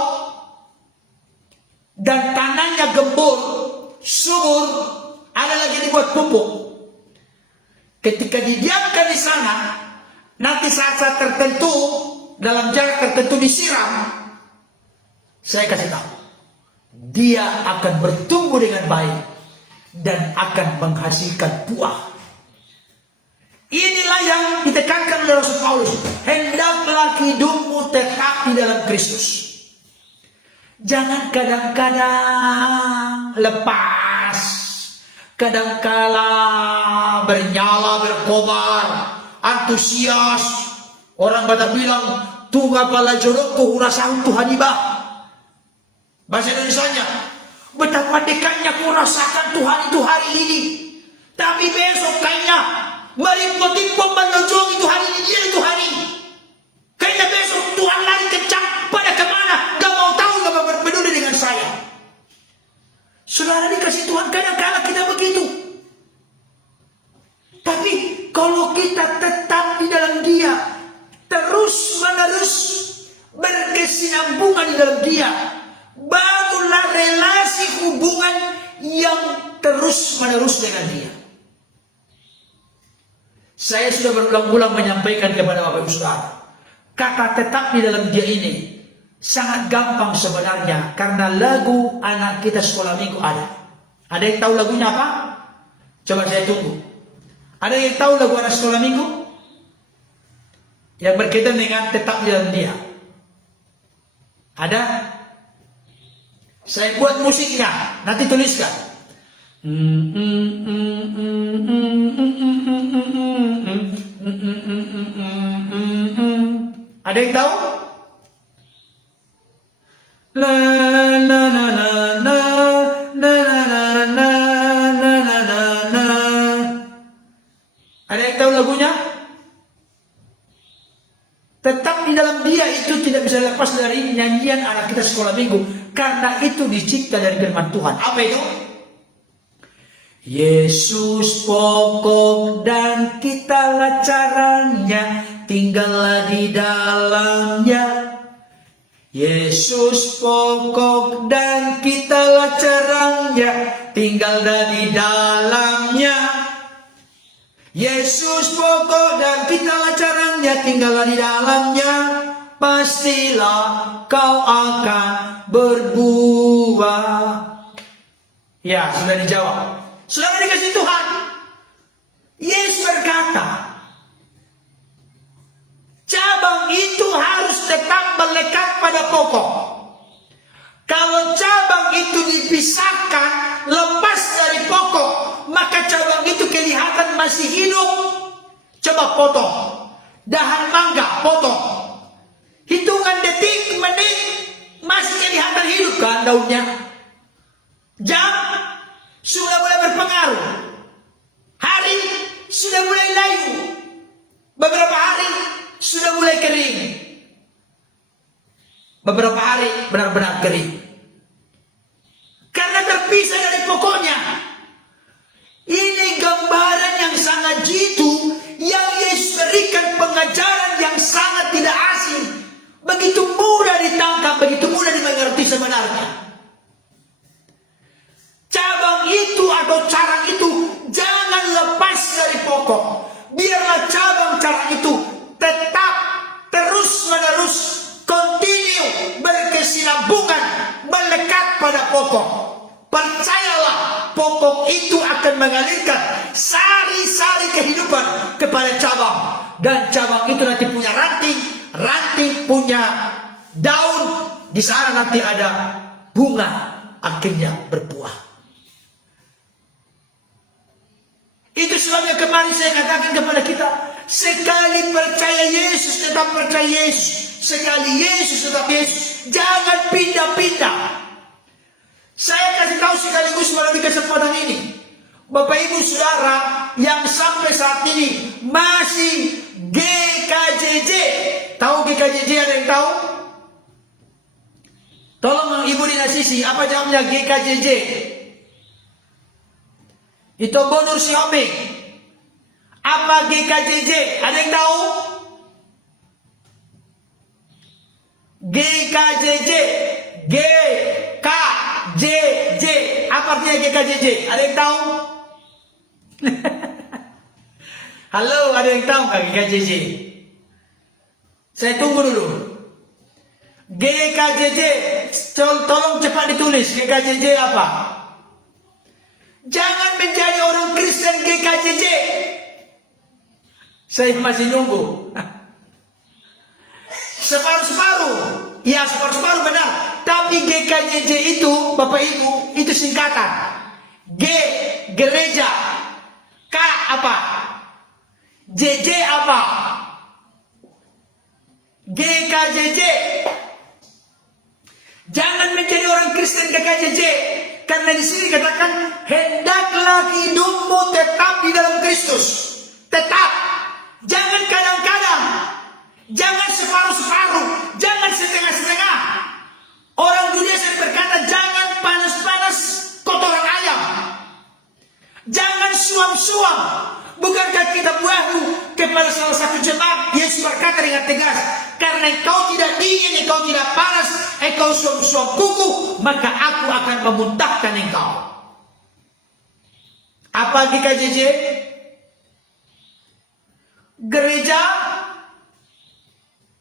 dan tanahnya gembur, subur, ada lagi dibuat pupuk. Ketika didiamkan di sana, nanti saat-saat tertentu, dalam jarak tertentu disiram, saya kasih tahu, dia akan bertumbuh dengan baik dan akan menghasilkan buah. Inilah yang ditekankan oleh Rasul Paulus. Hendaklah hidupmu tetap di dalam Kristus. Jangan kadang-kadang lepas, kadang-kala bernyala, berkobar, antusias. Orang Batak bilang, "Tunga pala jodohku urasan Tuhan ibah." Bahasa Indonesianya, betapa dekatnya ku rasakan Tuhan itu hari ini, tapi besok kayaknya merimpot-impot menuju itu hari ini, dia itu hari ini. Kayaknya besok Tuhan lari kencang pada kemana, gak mau tahu, gak mau berpeduli dengan saya. Saudara dikasih Tuhan, kadang-kadang kita begitu. Tapi kalau kita tetap di dalam dia, terus-menerus berkesinambungan di dalam dia, bangunlah relasi hubungan yang terus-menerus dengan dia. Saya sudah berulang-ulang menyampaikan kepada Bapak Ibu Saudara, kata tetap di dalam dia ini sangat gampang sebenarnya, karena lagu anak kita sekolah minggu ada. Ada yang tahu lagunya apa? Coba saya tunggu. Ada yang tahu lagu anak sekolah minggu? Yang berkaitan dengan tetap di dalam dia. Ada? Saya buat musiknya, nanti tuliskan. Ada yang tahu? La la la la la la la la la la. Ada yang tahu lagunya? Tetap di dalam dia itu tidak bisa lepas dari nyanyian anak kita sekolah minggu, karena itu dicipta dari firman Tuhan. Apa itu? Yesus pokok dan kitalah caranya, tinggallah di dalamnya. Yesus pokok dan kitalah caranya, tinggallah di dalamnya. Yesus pokok dan kitalah caranya, tinggallah di dalamnya. Pastilah kau akan berbuah. Ya, sudah dijawab. Sudah dikasih Tuhan. Yesus berkata, cabang itu harus tetap melekat pada pokok. Kalau cabang itu dipisahkan, lepas dari pokok, maka cabang itu kelihatan masih hidup. Coba potong. Dahan mangga, potong. Hitungan detik, menit, masih kelihatan hidup kan daunnya. Jam, sudah mulai berpengaruh. Hari, sudah mulai layu. Beberapa hari, sudah mulai kering. Beberapa hari benar-benar kering. Karena terpisah dari pokoknya. Ini gambaran yang sangat jitu, yang Yesus berikan pengajaran yang sangat tidak asing. Begitu mudah ditangkap, begitu mudah dimengerti sebenarnya. Cabang itu atau carang itu jangan lepas dari pokok. Biarlah cabang-carang itu tetap terus-menerus continue berkesinambungan melekat pada pokok. Percayalah, pokok itu akan mengalirkan sari-sari kehidupan kepada cabang, dan cabang itu nanti punya ranting, ranting punya daun, di sana nanti ada bunga, akhirnya berbuah. Itu sebabnya kemarin saya katakan kepada kita, sekali percaya Yesus tetap percaya Yesus, sekali Yesus tetap Yesus, jangan pindah-pindah. Saya kasih tahu sekaligus melalui kesempatan ini, Bapak Ibu Saudara yang sampai saat ini masih GKJJ. Tahu GKJJ, ada yang tahu? Tolong Ibu Dina Sisi, apa jawabnya GKJJ? Itu Bonur Sihombing. Apa GKJJ? Ada yang tahu? GKJJ. GKJJ. Apa artinya GKJJ? Ada yang tahu? Halo, ada yang tahu nggak GKJJ? Saya tunggu dulu. GKJJ, tolong cepat ditulis. GKJJ apa? Jangan menjadi orang Kristen GKJJ. Saya masih nunggu. Separuh-separuh. Ya, separuh-separuh benar. Tapi GKJJ itu, Bapak Ibu, itu singkatan. G, gereja. K, apa? JJ, apa? GKJJ. Jangan menjadi orang Kristen GKJJ. Karena di sini katakan, hendaklah hidupmu tetap di dalam Kristus. Tetap. Jangan kadang-kadang. Jangan separuh-separuh. Jangan setengah-setengah. Orang dunia sering berkata, jangan panas-panas kotoran ayam. Jangan suam-suam. Bukankah kita wahyu kepada salah satu jemaat, Yesus berkata dengan tegas, karena engkau tidak dingin, engkau tidak panas, engkau suam-suam kuku, maka aku akan memuntahkan engkau. Apa GKJJ? Gereja?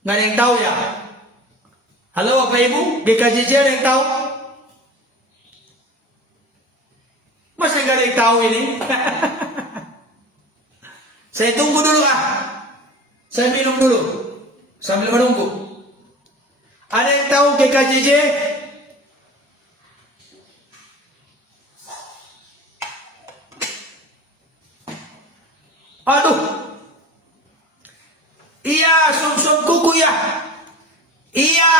Nggak ada yang tahu ya? Halo Bapak Ibu, GKJJ ada yang tahu? Masa nggak ada yang tahu ini? Saya tunggu dulu Saya minum dulu sambil menunggu. Ada yang tahu GKJJ? Aduh. Iya, sum-sum kuku ya. Iya.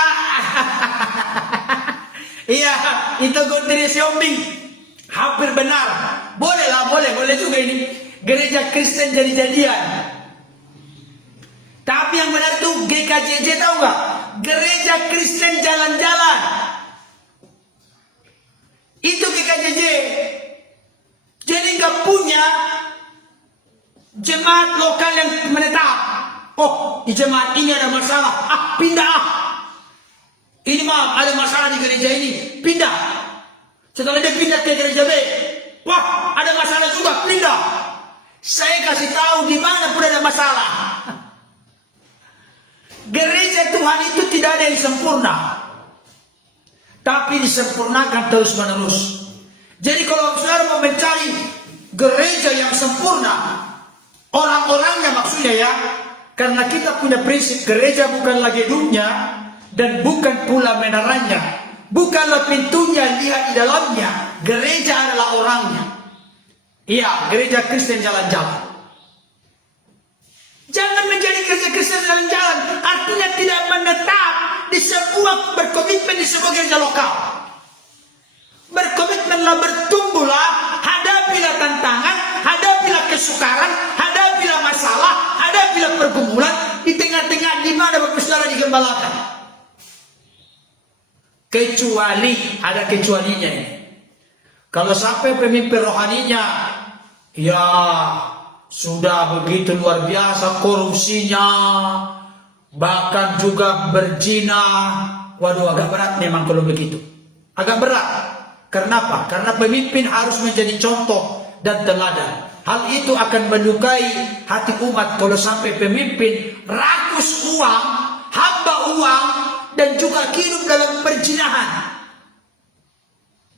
Iya, itu Gondri Siombing. Hampir benar. Boleh juga ini. Gereja Kristen jadi-jadian. Tapi yang benar itu GKJJ, tahu nggak? Gereja Kristen jalan-jalan. Itu GKJJ. Jadi nggak punya jemaat lokal yang menetap. Oh, di jemaat ini ada masalah. Pindah. Ini maaf, ada masalah di gereja ini. Pindah. Setelah dia pindah ke gereja B. Wah, ada masalah juga. Pindah. Saya kasih tahu di mana pun ada masalah. Gereja Tuhan itu tidak ada yang sempurna, tapi disempurnakan terus menerus. Jadi kalau saudara mau mencari gereja yang sempurna, orang-orangnya maksudnya ya, karena kita punya prinsip gereja bukan lagi gedungnya dan bukan pula menaranya, Bukanlah pintunya, lihat di dalamnya. Gereja adalah orangnya. Iya, gereja Kristen jalan-jalan. Jangan menjadi gereja Kristen jalan-jalan. Artinya tidak menetap di sebuah, berkomitmen di sebuah gereja lokal. Berkomitmenlah, bertumbuhlah, hadapilah tantangan, hadapilah kesukaran, hadapilah masalah, hadapilah pergumulan di tengah-tengah di mana Bapak Saudara digembalakan. Kecuali, ada kecualinya ini. Kalau sampai pemimpin rohaninya, ya sudah begitu luar biasa korupsinya, bahkan juga berzina, waduh agak berat memang kalau begitu. Agak berat. Kenapa? Karena pemimpin harus menjadi contoh dan teladan. Hal itu akan melukai hati umat kalau sampai pemimpin rakus uang, hamba uang, dan juga hidup dalam perzinahan.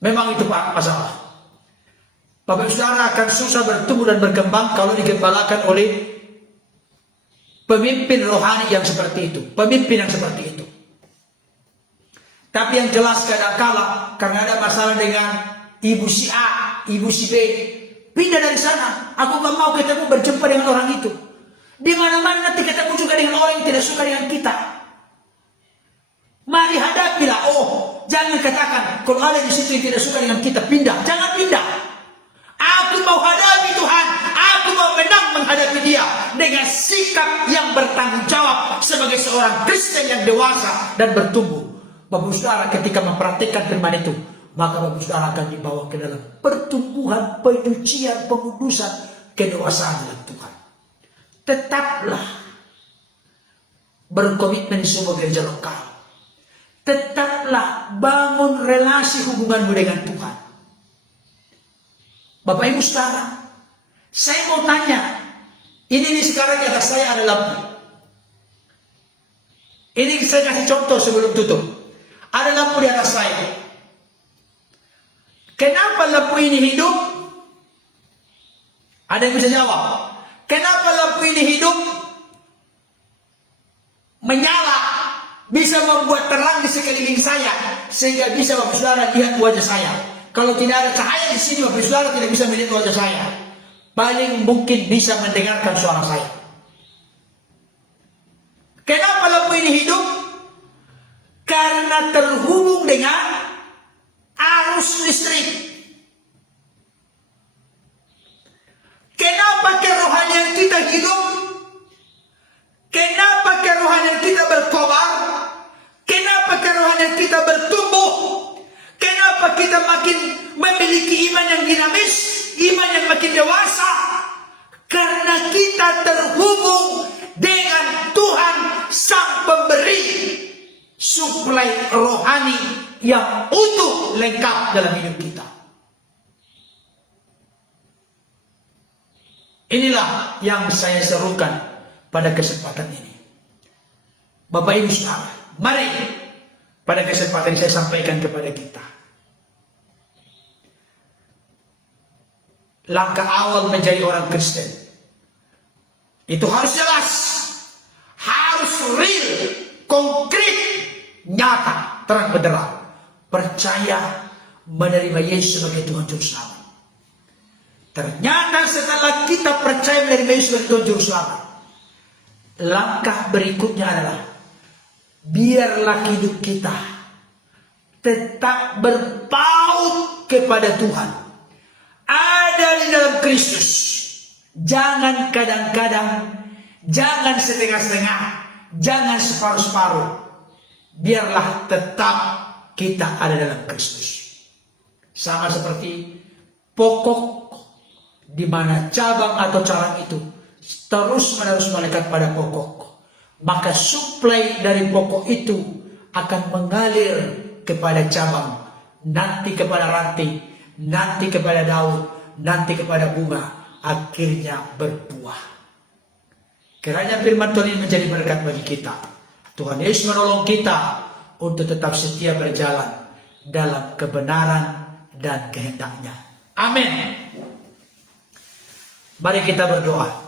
Memang itu Pak masalah. Bapak Saudara akan susah bertumbuh dan berkembang kalau digembalakan oleh pemimpin rohani yang seperti itu, pemimpin yang seperti itu. Tapi yang jelas kadang-kala karena ada masalah dengan ibu si A, ibu si B, pindah dari sana. Aku gak mau ketemu berjumpa dengan orang itu. Di mana-mana nanti ketemu juga dengan orang yang tidak suka dengan kita. Mari hadapilah. Oh, jangan katakan kalau ada di situ yang tidak suka dengan kita pindah. Jangan pindah. Aku mau hadapi Tuhan. Aku mau menang menghadapi Dia dengan sikap yang bertanggung jawab sebagai seorang Kristen yang dewasa dan bertumbuh. Bapak Saudara ketika mempraktikkan firman itu, maka Bapak Saudara akan dibawa ke dalam pertumbuhan, penyucian, pengudusan, kedewasaan dalam Tuhan. Tetaplah berkomitmen di sebuah gereja lokal. Tetaplah bangun relasi hubunganmu dengan Tuhan. Bapak Ibu Saudara, saya mau tanya, ini sekarang di atas saya ada lampu. Ini saya kasih contoh sebelum tutup. Ada lampu di atas saya. Kenapa lampu ini hidup? Ada yang bisa jawab. Kenapa lampu ini hidup? Menyala. Bisa membuat terang di sekeliling saya. Sehingga bisa Bapak Saudara lihat wajah saya. Kalau tidak ada cahaya di sini, Bapak Saudara tidak bisa melihat wajah saya. Paling mungkin bisa mendengarkan suara saya. Kenapa lampu ini hidup? Karena terhubung dengan arus listrik. Kenapa kerohanian kita hidup? Kenapa kerohanian kita berkobar? Kenapa kerohanian kita bertumbuh? Kenapa kita makin memiliki iman yang dinamis, iman yang makin dewasa? Karena kita terhubung dengan Tuhan Sang Pemberi suplai rohani yang utuh lengkap dalam hidup kita. Inilah yang saya serukan pada kesempatan ini. Bapak Ibu Saudara, mari pada kesempatan ini saya sampaikan kepada kita. Langkah awal menjadi orang Kristen itu harus jelas, harus real, konkret, nyata, terang benderang. Percaya menerima Yesus sebagai Tuhan Juru Selamat. Ternyata setelah kita percaya menerima Yesus sebagai Tuhan Juru Selamat, langkah berikutnya adalah biarlah hidup kita tetap berpaut kepada Tuhan. Ada di dalam Kristus. Jangan kadang-kadang, jangan setengah-setengah, jangan separuh-separuh. Biarlah tetap kita ada dalam Kristus. Sama seperti pokok di mana cabang atau carang itu terus-menerus melekat pada pokok. Maka suplai dari pokok itu akan mengalir kepada cabang, nanti kepada ranting, nanti kepada daun, nanti kepada bunga, akhirnya berbuah. Kiranya firman Tuhan ini menjadi berkat bagi kita. Tuhan Yesus menolong kita untuk tetap setia berjalan dalam kebenaran dan kehendak-Nya. Amin. Mari kita berdoa.